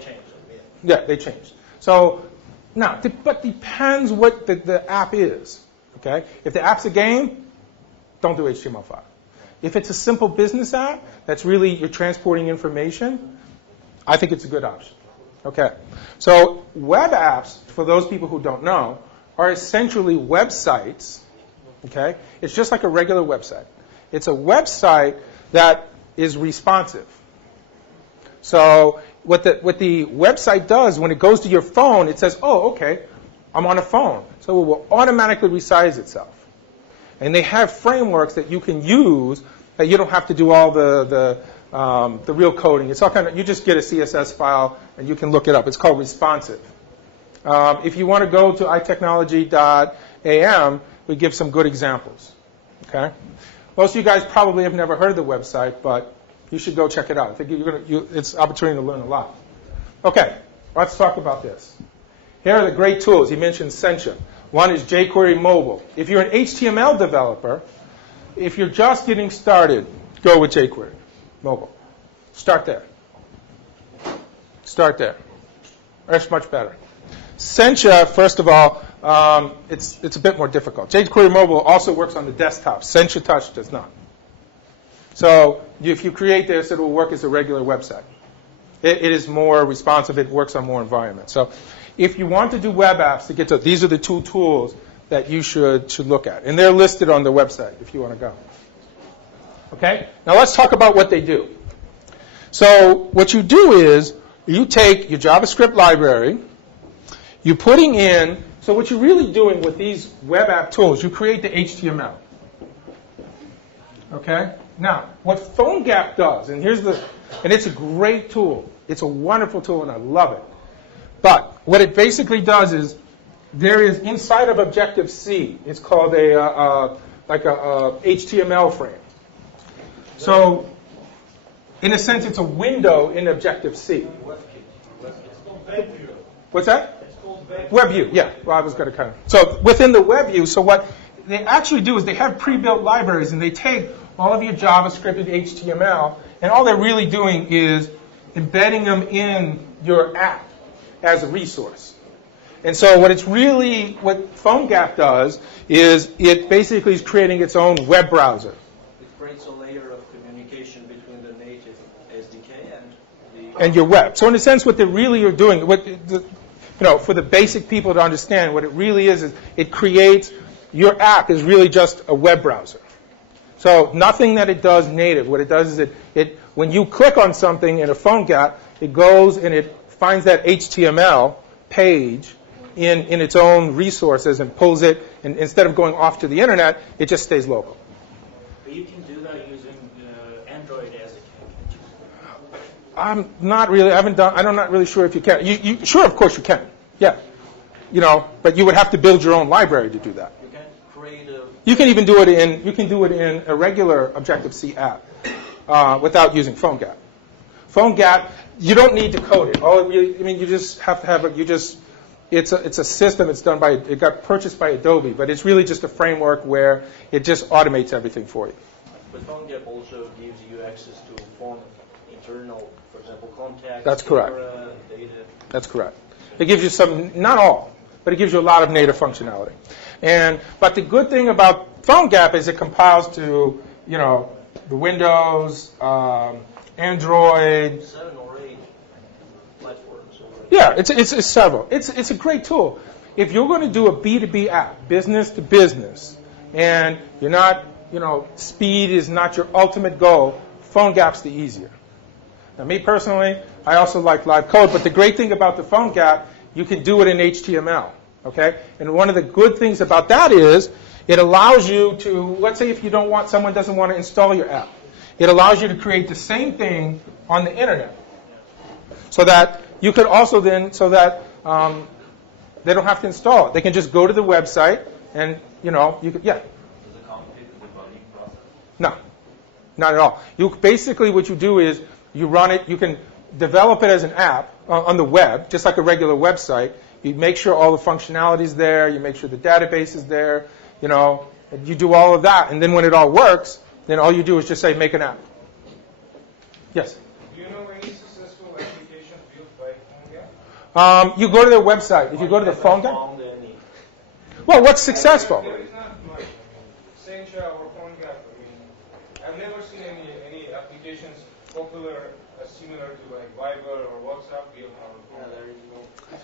Yeah, they changed. So, now, but depends what the app is. Okay? If the app's a game, don't do HTML5. If it's a simple business app that's really you're transporting information, I think it's a good option. Okay. So web apps, for those people who don't know, are essentially websites. Okay? It's just like a regular website. It's a website that is responsive. So what the website does, when it goes to your phone, it says, oh, okay, I'm on a phone. So it will automatically resize itself. And they have frameworks that you can use that you don't have to do all the real coding. It's all kind of, you just get a CSS file and you can look it up. It's called responsive. If you want to go to itechnology.am, we give some good examples. Okay? Most of you guys probably have never heard of the website, but you should go check it out. I think it's an opportunity to learn a lot. Okay, let's talk about this. Here are the great tools. He mentioned Sencha. One is Jquery Mobile. If you're an HTML developer, if you're just getting started, go with Jquery Mobile. Start there. Start there. That's much better. Sencha, first of all, it's a bit more difficult. Jquery Mobile also works on the desktop. Sencha Touch does not. So if you create this, it will work as a regular website. It is more responsive. It works on more environments. So if you want to do web apps, to get to these are the two tools that you should look at. And they're listed on the website if you want to go. Okay? Now let's talk about what they do. So what you do is you take your JavaScript library, you're putting in, so what you're really doing with these web app tools, you create the HTML. Okay? Now, what Phonegap does, and it's a great tool. It's a wonderful tool, and I love it. But what it basically does is there is inside of Objective-C, it's called a HTML frame. So, in a sense, it's a window in Objective-C. What's that? WebView, yeah. Well, I was going to kind of. So within the WebView, so what they actually do is they have pre-built libraries, and they take all of your JavaScript and HTML, and all they're really doing is embedding them in your app as a resource. And so what Phonegap does is it basically is creating its own web browser. It creates a layer of communication between the native SDK and your web. So in a sense, what they really are doing, for the basic people to understand, what it really is it creates, your app is really just a web browser. So nothing that it does native. What it does is when you click on something in a Phonegap, it goes and it finds that HTML page in its own resources and pulls it, and instead of going off to the internet, it just stays local. But you can do that using Android SDK. I'm not really. I'm not really sure if you can. Sure, of course you can. Yeah, but you would have to build your own library to do that. You can create a. You can even do it in a regular Objective-C app without using Phonegap. Phonegap, you don't need to code it. You just have to have it's a system. It got purchased by Adobe, but it's really just a framework where it just automates everything for you. But Phonegap also gives you access to form internal, for example, contacts. That's correct. Data. That's correct. It gives you some, not all, but it gives you a lot of native functionality. But the good thing about Phonegap is it compiles to, the Windows, Android. 7 or 8 platforms already. Yeah, it's several. It's a great tool. If you're going to do a B2B app, business to business, and you're not, speed is not your ultimate goal, Phonegap's the easier. Now, me personally, I also like live code, but the great thing about the Phonegap, you can do it in HTML, okay? And one of the good things about that is it allows you to, let's say if you don't want, someone doesn't want to install your app, it allows you to create the same thing on the internet, so that you could also then, so that they don't have to install it. They can just go to the website and, you know, you could, yeah. Does it complicate the debugging process? No, not at all. You basically what you do is you run it. You can develop it as an app on the web, just like a regular website. You make sure all the functionality is there. You make sure the database is there. You know, you do all of that, and then when it all works, then all you do is just say make an app. Yes. Do you know any successful application built by Phonegap? You go to their website. If you go to the Phonegap. Well, what's successful? There is not much. I mean, Sencha or Phonegap. I mean, I've never seen any applications popular similar to like Viber or WhatsApp built on Phonegap.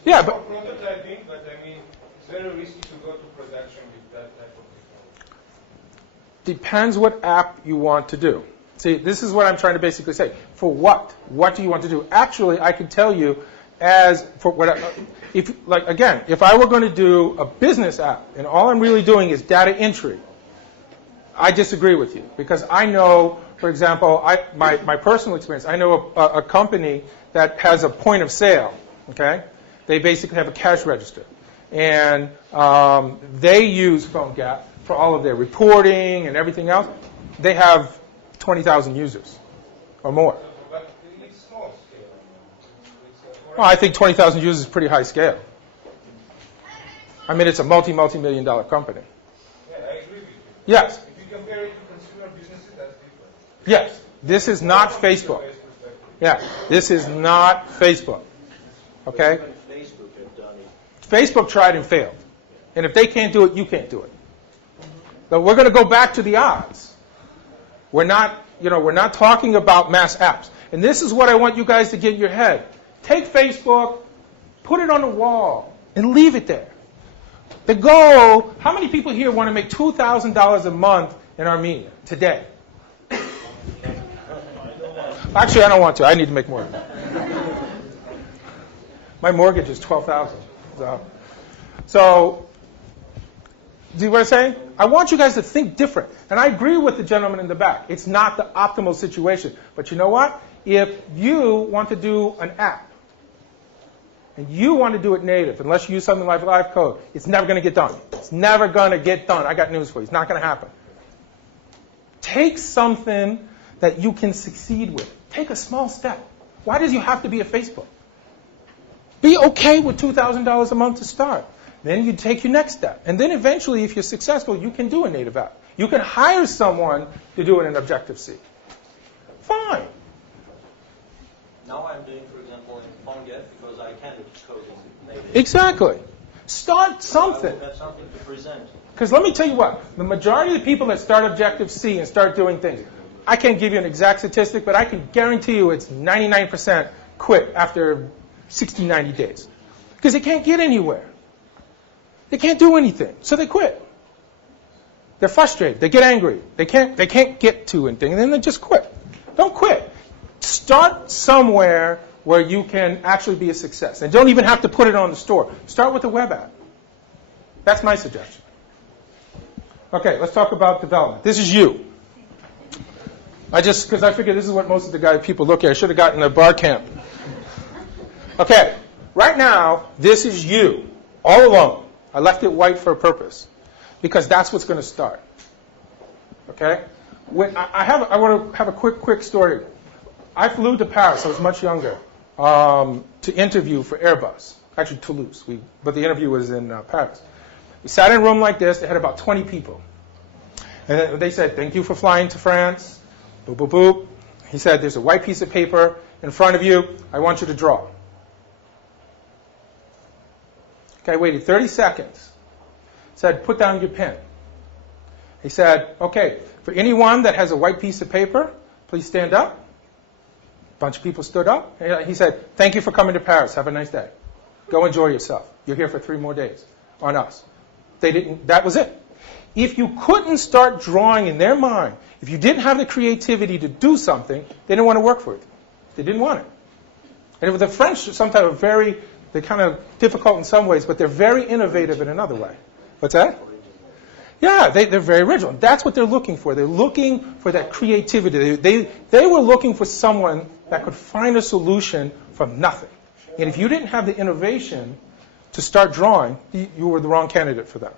Yeah, It's but for prototyping, but I mean, it's very risky to go to production with that type of technology. depends what app you want to do. See, this is what I'm trying to basically say. For what? What do you want to do? Actually, I can tell you as for what if like again, if I were going to do a business app and all I'm really doing is data entry, I disagree with you because I know, for example, my personal experience, I know a company that has a point of sale, okay? They basically have a cash register. And they use Phonegap for all of their reporting and everything else. They have 20,000 users or more. But it's small scale. Well, I think 20,000 users is pretty high scale. I mean, it's a multi-million dollar company. Yeah, I agree with you. Yes. If you compare it to consumer businesses, that's different. Yes. This is not Facebook. Yeah. This is not Facebook. Okay? Even Facebook have done it. Facebook tried and failed. And if they can't do it, you can't do it. But we're going to go back to the odds. We're not talking about mass apps. And this is what I want you guys to get in your head. Take Facebook, put it on the wall, and leave it there. The goal, how many people here want to make $2,000 a month in Armenia today? Actually, I don't want to. I need to make more. My mortgage is $12,000. So, do you know what I'm saying? I want you guys to think different. And I agree with the gentleman in the back. It's not the optimal situation. But you know what? If you want to do an app, and you want to do it native, unless you use something like live code, it's never going to get done. It's never going to get done. I got news for you. It's not going to happen. Take something that you can succeed with. Take a small step. Why does you have to be a Facebook? Be okay with $2,000 a month to start. Then you take your next step. And then eventually, if you're successful, you can do a native app. You can hire someone to do it in Objective-C. Fine. Now I'm doing, for example, in Phonegap because I can code in native. Exactly. Start something. I will have something to present. Because let me tell you what, the majority of the people that start Objective-C and start doing things, I can't give you an exact statistic, but I can guarantee you it's 99% quit after 60, 90 days. Because they can't get anywhere. They can't do anything. So they quit. They're frustrated. They get angry. They can't get to anything, and then they just quit. Don't quit. Start somewhere where you can actually be a success. And don't even have to put it on the store. Start with a web app. That's my suggestion. Okay, let's talk about development. This is you. Because I figured this is what most of the people look at. I should have gotten a bar camp. Okay, right now, this is you, all alone. I left it white for a purpose, because that's what's going to start. Okay? I want to have a quick story. I flew to Paris. I was much younger to interview for Airbus. Actually, Toulouse. But the interview was in Paris. We sat in a room like this. They had about 20 people. And they said, "Thank you for flying to France." Boop, boop, boop. He said, "There's a white piece of paper in front of you. I want you to draw." Okay, I waited 30 seconds. Said, "Put down your pen." He said, "Okay, for anyone that has a white piece of paper, please stand up." A bunch of people stood up. He said, "Thank you for coming to Paris. Have a nice day. Go enjoy yourself. You're here for 3 more days on us." That was it. If you couldn't start drawing in their mind, if you didn't have the creativity to do something, they didn't want to work for you. They didn't want it. And the French sometimes are they're kind of difficult in some ways, but they're very innovative in another way. What's that? Yeah, they're very original. That's what they're looking for. They're looking for that creativity. They were looking for someone that could find a solution from nothing. And if you didn't have the innovation to start drawing, you were the wrong candidate for them.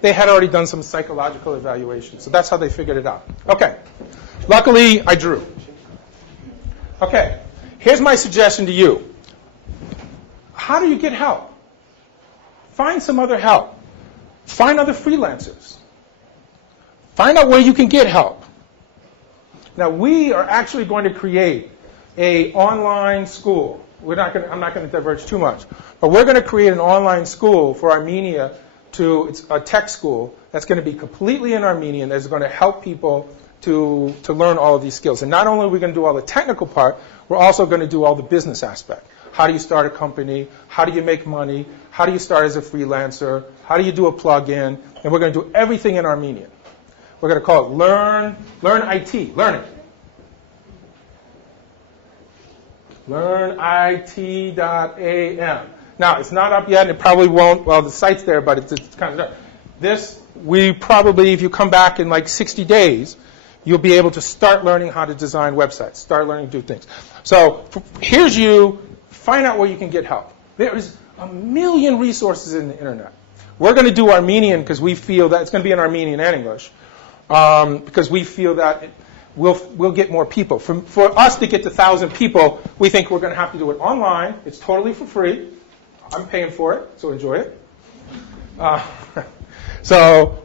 They had already done some psychological evaluation, so that's how they figured it out. Okay. Luckily, I drew. Okay. Here's my suggestion to you. How do you get help? Find some other help. Find other freelancers. Find out where you can get help. Now, we are actually going to create an online school. I'm not going to diverge too much, but we're going to create an online school for Armenia. It's a tech school that's going to be completely in Armenian. That's going to help people to learn all of these skills. And not only are we going to do all the technical part, we're also going to do all the business aspect. How do you start a company? How do you make money? How do you start as a freelancer? How do you do a plug-in? And we're going to do everything in Armenian. We're going to call it Learn IT, Learning. LearnIT.am. Now, it's not up yet, and it probably won't. Well, the site's there, but it's kind of there. This, we probably, if you come back in like 60 days, you'll be able to start learning how to design websites, start learning to do things. So here's you. Find out where you can get help. There's a million resources in the internet. We're going to do Armenian because we feel that it's going to be in Armenian and English because we feel that we'll get more people. For us to get to 1,000 people, we think we're going to have to do it online. It's totally for free. I'm paying for it, so enjoy it. So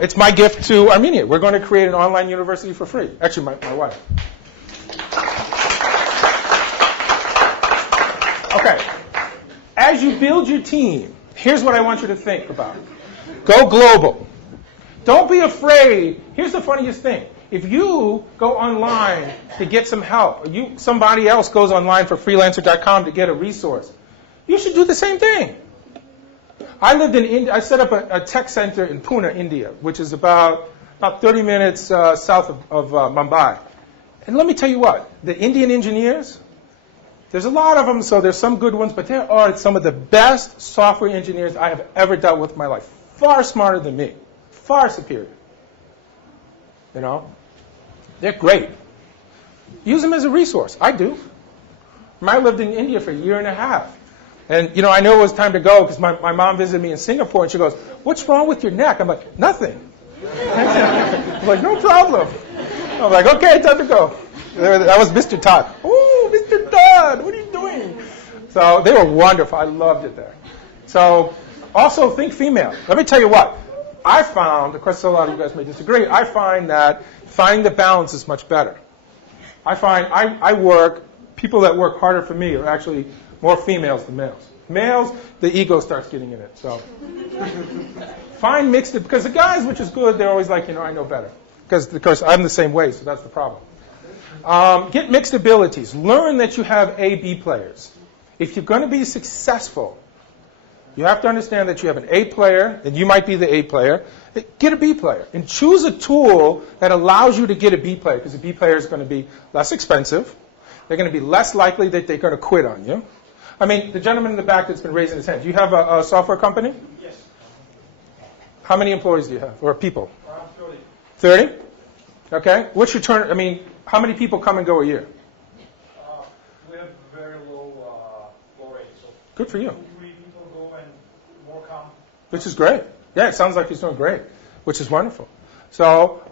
it's my gift to Armenia. We're going to create an online university for free. Actually, my wife. Okay. As you build your team, here's what I want you to think about. Go global. Don't be afraid. Here's the funniest thing. If you go online to get some help, or somebody else goes online for freelancer.com to get a resource, you should do the same thing. I lived in India. I set up a tech center in Pune, India, which is about 30 minutes south of Mumbai. And let me tell you what, the Indian engineers, there's a lot of them, so there's some good ones, but there are some of the best software engineers I have ever dealt with in my life. Far smarter than me. Far superior. You know? They're great. Use them as a resource. I do. I lived in India for a year and a half. And, I know it was time to go because my mom visited me in Singapore, and she goes, "What's wrong with your neck?" I'm like, "Nothing." I'm like, "No problem." I'm like, "Okay, time to go." That was Mr. Todd. "Oh, Mr. Todd, what are you doing?" So they were wonderful. I loved it there. So also think female. Let me tell you what. I found, of course a lot of you guys may disagree, I find that finding the balance is much better. I find people that work harder for me are actually more females than males. Males, the ego starts getting in it. So find mixed, because the guys, which is good, they're always like, I know better. Because, of course, I'm the same way, so that's the problem. Get mixed abilities. Learn that you have A, B players. If you're going to be successful, you have to understand that you have an A player, and you might be the A player. Get a B player. And choose a tool that allows you to get a B player, because a B player is going to be less expensive. They're going to be less likely that they're going to quit on you. I mean, the gentleman in the back that's been raising his hand, do you have a software company? Yes. How many employees do you have, or people? Around 30? Okay. What's your turn? I mean, how many people come and go a year? We have very low rate. So Good for you. 3 people go and more come. Which is great. Yeah, it sounds like he's doing great, which is wonderful. So,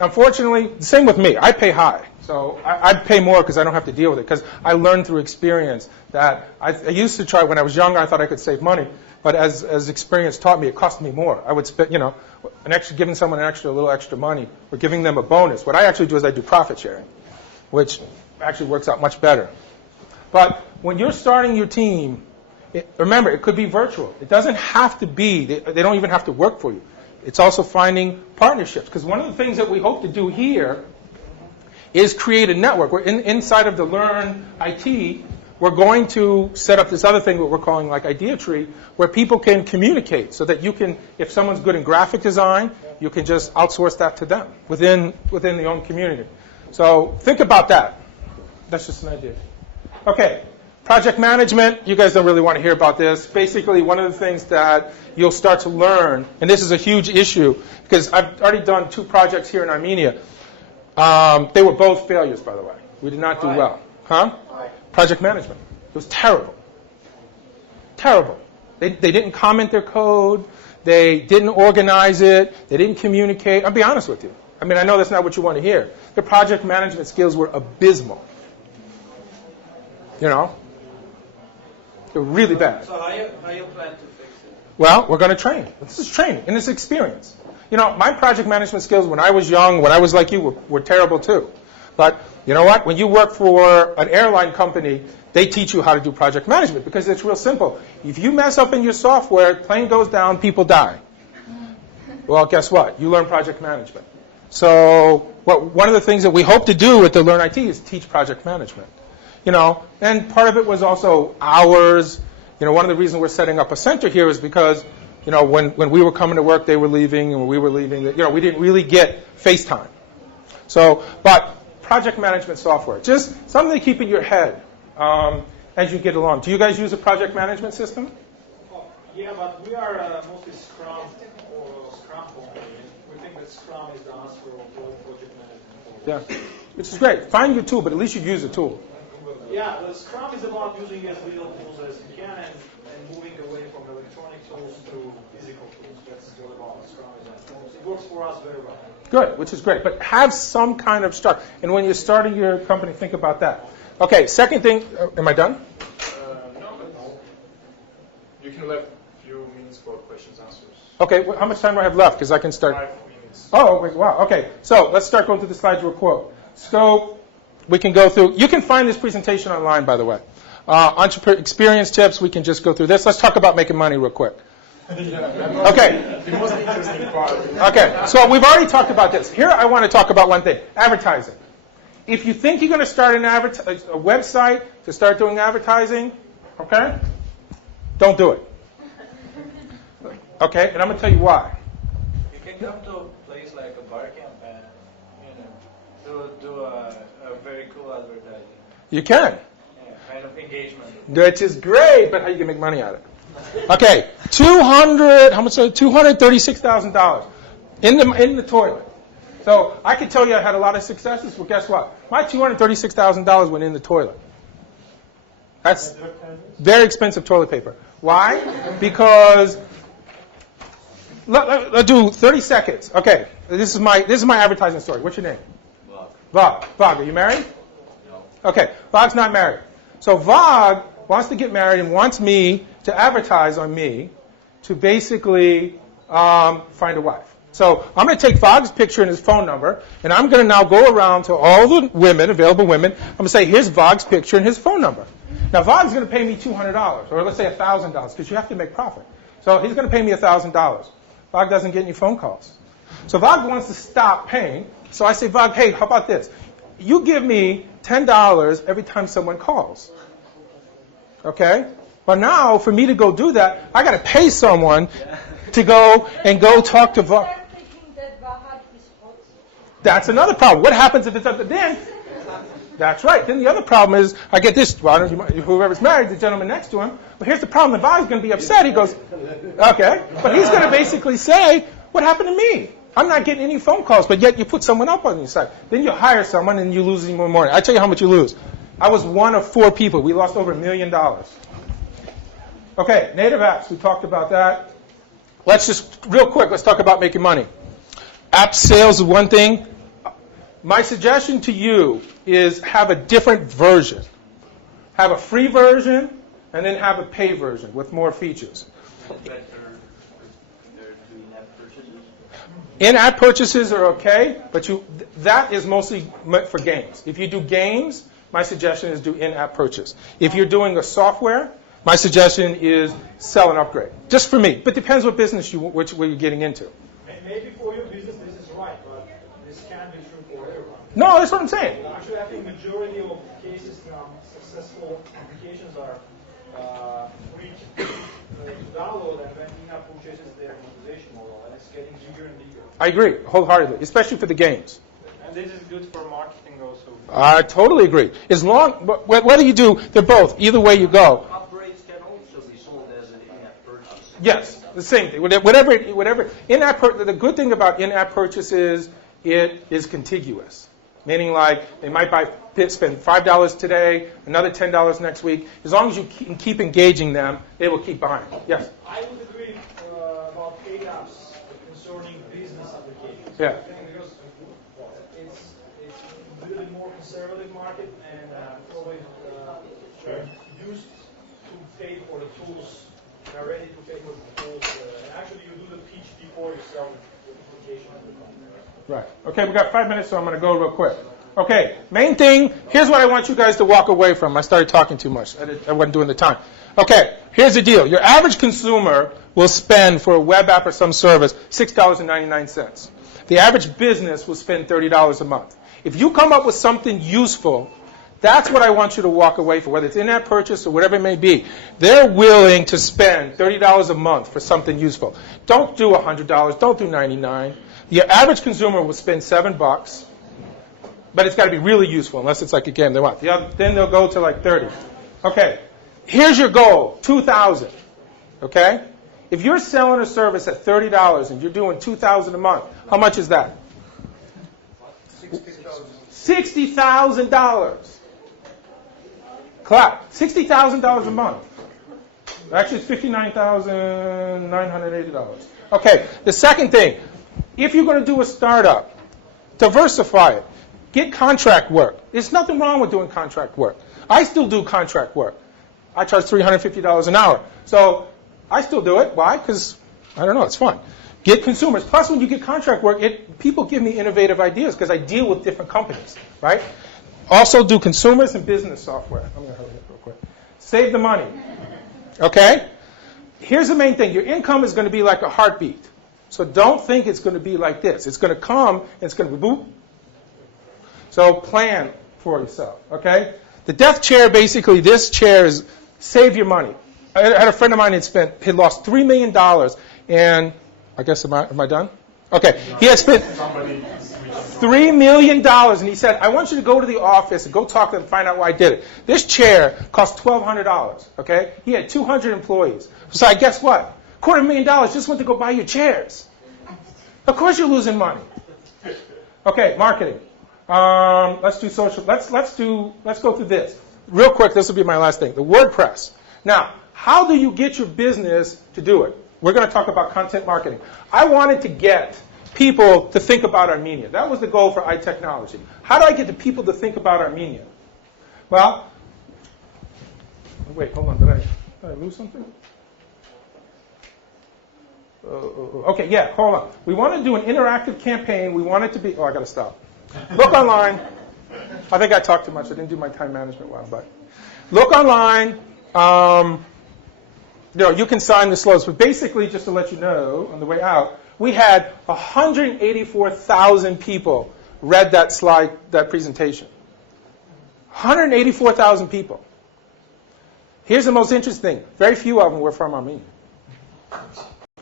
unfortunately, the same with me. I pay high. So I pay more because I don't have to deal with it, because I learned through experience that I used to try, when I was younger, I thought I could save money. But as experience taught me, it cost me more. I would spend, giving someone a little extra money, or giving them a bonus. What I actually do is I do profit sharing, which actually works out much better. But when you're starting your team, remember, it could be virtual. It doesn't have to be, they don't even have to work for you. It's also finding partnerships. Because one of the things that we hope to do here is create a network. We're inside of the Learn IT, we're going to set up this other thing that we're calling like Idea Tree, where people can communicate so that you can, if someone's good in graphic design, you can just outsource that to them within the own community. So think about that. That's just an idea. Okay. Project management, you guys don't really want to hear about this. Basically, one of the things that you'll start to learn, and this is a huge issue, because I've already done 2 projects here in Armenia. They were both failures, by the way. We did not do well. Huh? Project management. It was terrible. Terrible. They didn't comment their code. They didn't organize it. They didn't communicate. I'll be honest with you. I mean, I know that's not what you want to hear. The project management skills were abysmal. You know? They're really bad. So how you plan to fix it? Well, we're going to train. This is training, and it's experience. You know, my project management skills when I was young, when I was like you, were terrible too. But you know what? When you work for an airline company, they teach you how to do project management because it's real simple. If you mess up in your software, plane goes down, people die. Well, guess what? You learn project management. So one of the things that we hope to do at the Learn IT is teach project management. You know, and part of it was also hours. You know, one of the reasons we're setting up a center here is because, you know, when we were coming to work, they were leaving, and when we were leaving, you know, we didn't really get FaceTime. So, but project management software, just something to keep in your head as you get along. Do you guys use a project management system? Yeah, but we are mostly Scrum or Scrum company. We think that Scrum is the answer of all project management. Yeah, which is great. Find your tool, but at least you use a tool. Yeah, the Scrum is about using as little tools as you can and moving away from electronic tools to physical tools. That's all about Scrum. It works for us very well. Good, which is great. But have some kind of structure. And when you're starting your company, think about that. Okay, second thing. Am I done? No, but you can leave a few minutes for questions, answers. Okay, well, how much time do I have left? Because I can start. 5 minutes. Oh, wait, wow. Okay, so let's start going through the slides real quick. So we can go through. You can find this presentation online, by the way. Entrepreneur experience tips. We can just go through this. Let's talk about making money real quick. Okay. The most interesting part. Okay, so we've already talked about this. Here I want to talk about one thing, advertising. If you think you're going to start a website to start doing advertising, okay, don't do it. Okay, and I'm going to tell you why. You can come to a place like a bar camp and, you know, do a very cool advertising. You can. Yeah, kind of engagement. Which is great, but how you can make money out of it? Okay, $236,000 in the toilet. So I could tell you I had a lot of successes, but guess what? My $236,000 went in the toilet. That's very expensive toilet paper. Why? Because let's do 30 seconds. Okay, this is my advertising story. What's your name? Vog. Vog, are you married? No. Okay, Vog's not married. So Vog wants to get married and wants me to advertise on me to basically find a wife. So I'm going to take Vog's picture and his phone number, and I'm going to now go around to all the women, available women. I'm going to say, here's Vog's picture and his phone number. Now, Vog's going to pay me $200, or let's say $1,000, because you have to make profit. So he's going to pay me $1,000. Vog doesn't get any phone calls. So Vog wants to stop paying. So I say, Vog, hey, how about this? You give me $10 every time someone calls. Okay? But now, for me to go do that, I got to pay someone to go talk to Vog. That's another problem. What happens if it's up to then? That's right. Then the other problem is, I get this, well, whoever's married, the gentleman next to him, but here's the problem. The Vog's going to be upset. He goes, okay. But he's going to basically say, what happened to me? I'm not getting any phone calls, but yet you put someone up on your side. Then you hire someone and you lose even more money. I tell you how much you lose. I was one of 4 people. We lost over $1 million. Okay, native apps. We talked about that. Let's just, real quick, let's talk about making money. App sales is one thing. My suggestion to you is have a different version. Have a free version and then have a pay version with more features. In-app purchases are okay, but that is mostly meant for games. If you do games, my suggestion is do in-app purchase. If you're doing a software, my suggestion is sell and upgrade. Just for me. But it depends what business what you're getting into. Maybe for your business this is right, but this can't be true for everyone. No, that's what I'm saying. Actually, I think majority of cases now, successful applications are free to download, and when in-app purchases their monetization model, and it's getting bigger and bigger. I agree wholeheartedly, especially for the games. And And this is good for marketing also. I totally agree. As long, whether you do, they're both. Either way you go. Upgrades can also be sold as an in-app purchase. Yes, the same thing. Whatever. In-app. The good thing about in-app purchase is it is contiguous. Meaning, like they might spend $5 today, another $10 next week. As long as you keep engaging them, they will keep buying. Yes. I would agree about paid apps concerning business applications. Yeah. Because it's really more conservative market and probably used to pay for the tools. They're ready to pay for the tools. Actually, you do the pitch before you sell the application. Right. Okay, we got 5 minutes, so I'm going to go real quick. Okay, main thing, here's what I want you guys to walk away from. I started talking too much. I wasn't doing the time. Okay, here's the deal. Your average consumer will spend for a web app or some service $6.99. The average business will spend $30 a month. If you come up with something useful, that's what I want you to walk away from, whether it's in-app purchase or whatever it may be. They're willing to spend $30 a month for something useful. Don't do $100. Don't do $99. Your average consumer will spend $7, but it's got to be really useful, unless it's like a game they want. Then they'll go to like 30. Okay, here's your goal, 2,000. Okay, if you're selling a service at $30 and you're doing 2,000 a month, how much is that? $60,000. Clap. $60,000 a month. Actually, it's $59,980. Okay, the second thing. If you're going to do a startup, diversify it. Get contract work. There's nothing wrong with doing contract work. I still do contract work. I charge $350 an hour. So I still do it. Why? Because, I don't know, it's fun. Get consumers. Plus, when you get contract work, people give me innovative ideas because I deal with different companies, right? Also do consumers and business software. I'm going to hurry up real quick. Save the money. Okay? Here's the main thing. Your income is going to be like a heartbeat. So don't think it's going to be like this. It's going to come, and it's going to be boop. So plan for yourself, okay? The death chair, basically, this chair is save your money. I had a friend of mine had lost $3 million, and I guess, am I done? Okay. He had spent $3 million, and he said, I want you to go to the office and go talk to them and find out why I did it. This chair cost $1,200, okay? He had 200 employees. So I guess what? $250,000 just went to go buy your chairs. Of course you're losing money. Okay, marketing. Let's do social. Let's go through this. Real quick, this will be my last thing. The WordPress. Now, how do you get your business to do it? We're going to talk about content marketing. I wanted to get people to think about Armenia. That was the goal for iTechnology. How do I get the people to think about Armenia? Well, wait, hold on. Did I lose something? Okay, yeah, hold on. We want to do an interactive campaign. We want it to be, I got to stop. Look online. I think I talked too much. I didn't do my time management well, but look online. You can sign the slows. But basically, just to let you know, on the way out, we had 184,000 people read that slide, that presentation. 184,000 people. Here's the most interesting thing. Very few of them were from Armenia.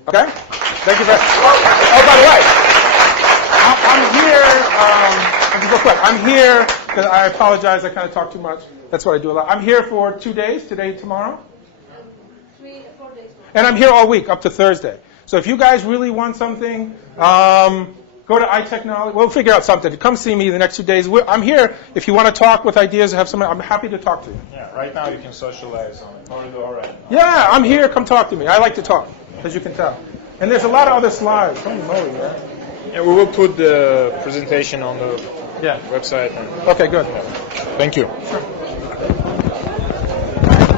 Okay? Thank you very much. Oh, by the way, I'm here because I apologize. I kind of talk too much. That's what I do a lot. I'm here for 2 days, today, tomorrow. 4 days. And I'm here all week up to Thursday. So if you guys really want something, go to iTechnology. We'll figure out something. Come see me the next 2 days. I'm here. If you want to talk with ideas, have something, I'm happy to talk to you. Yeah, right now you can socialize on Corridor. Yeah, I'm here. Come talk to me. I like to talk, as you can tell. And there's a lot of other slides. Holy moly, man. Yeah, we will put the presentation on the website. Okay, good. Thank you. Sure.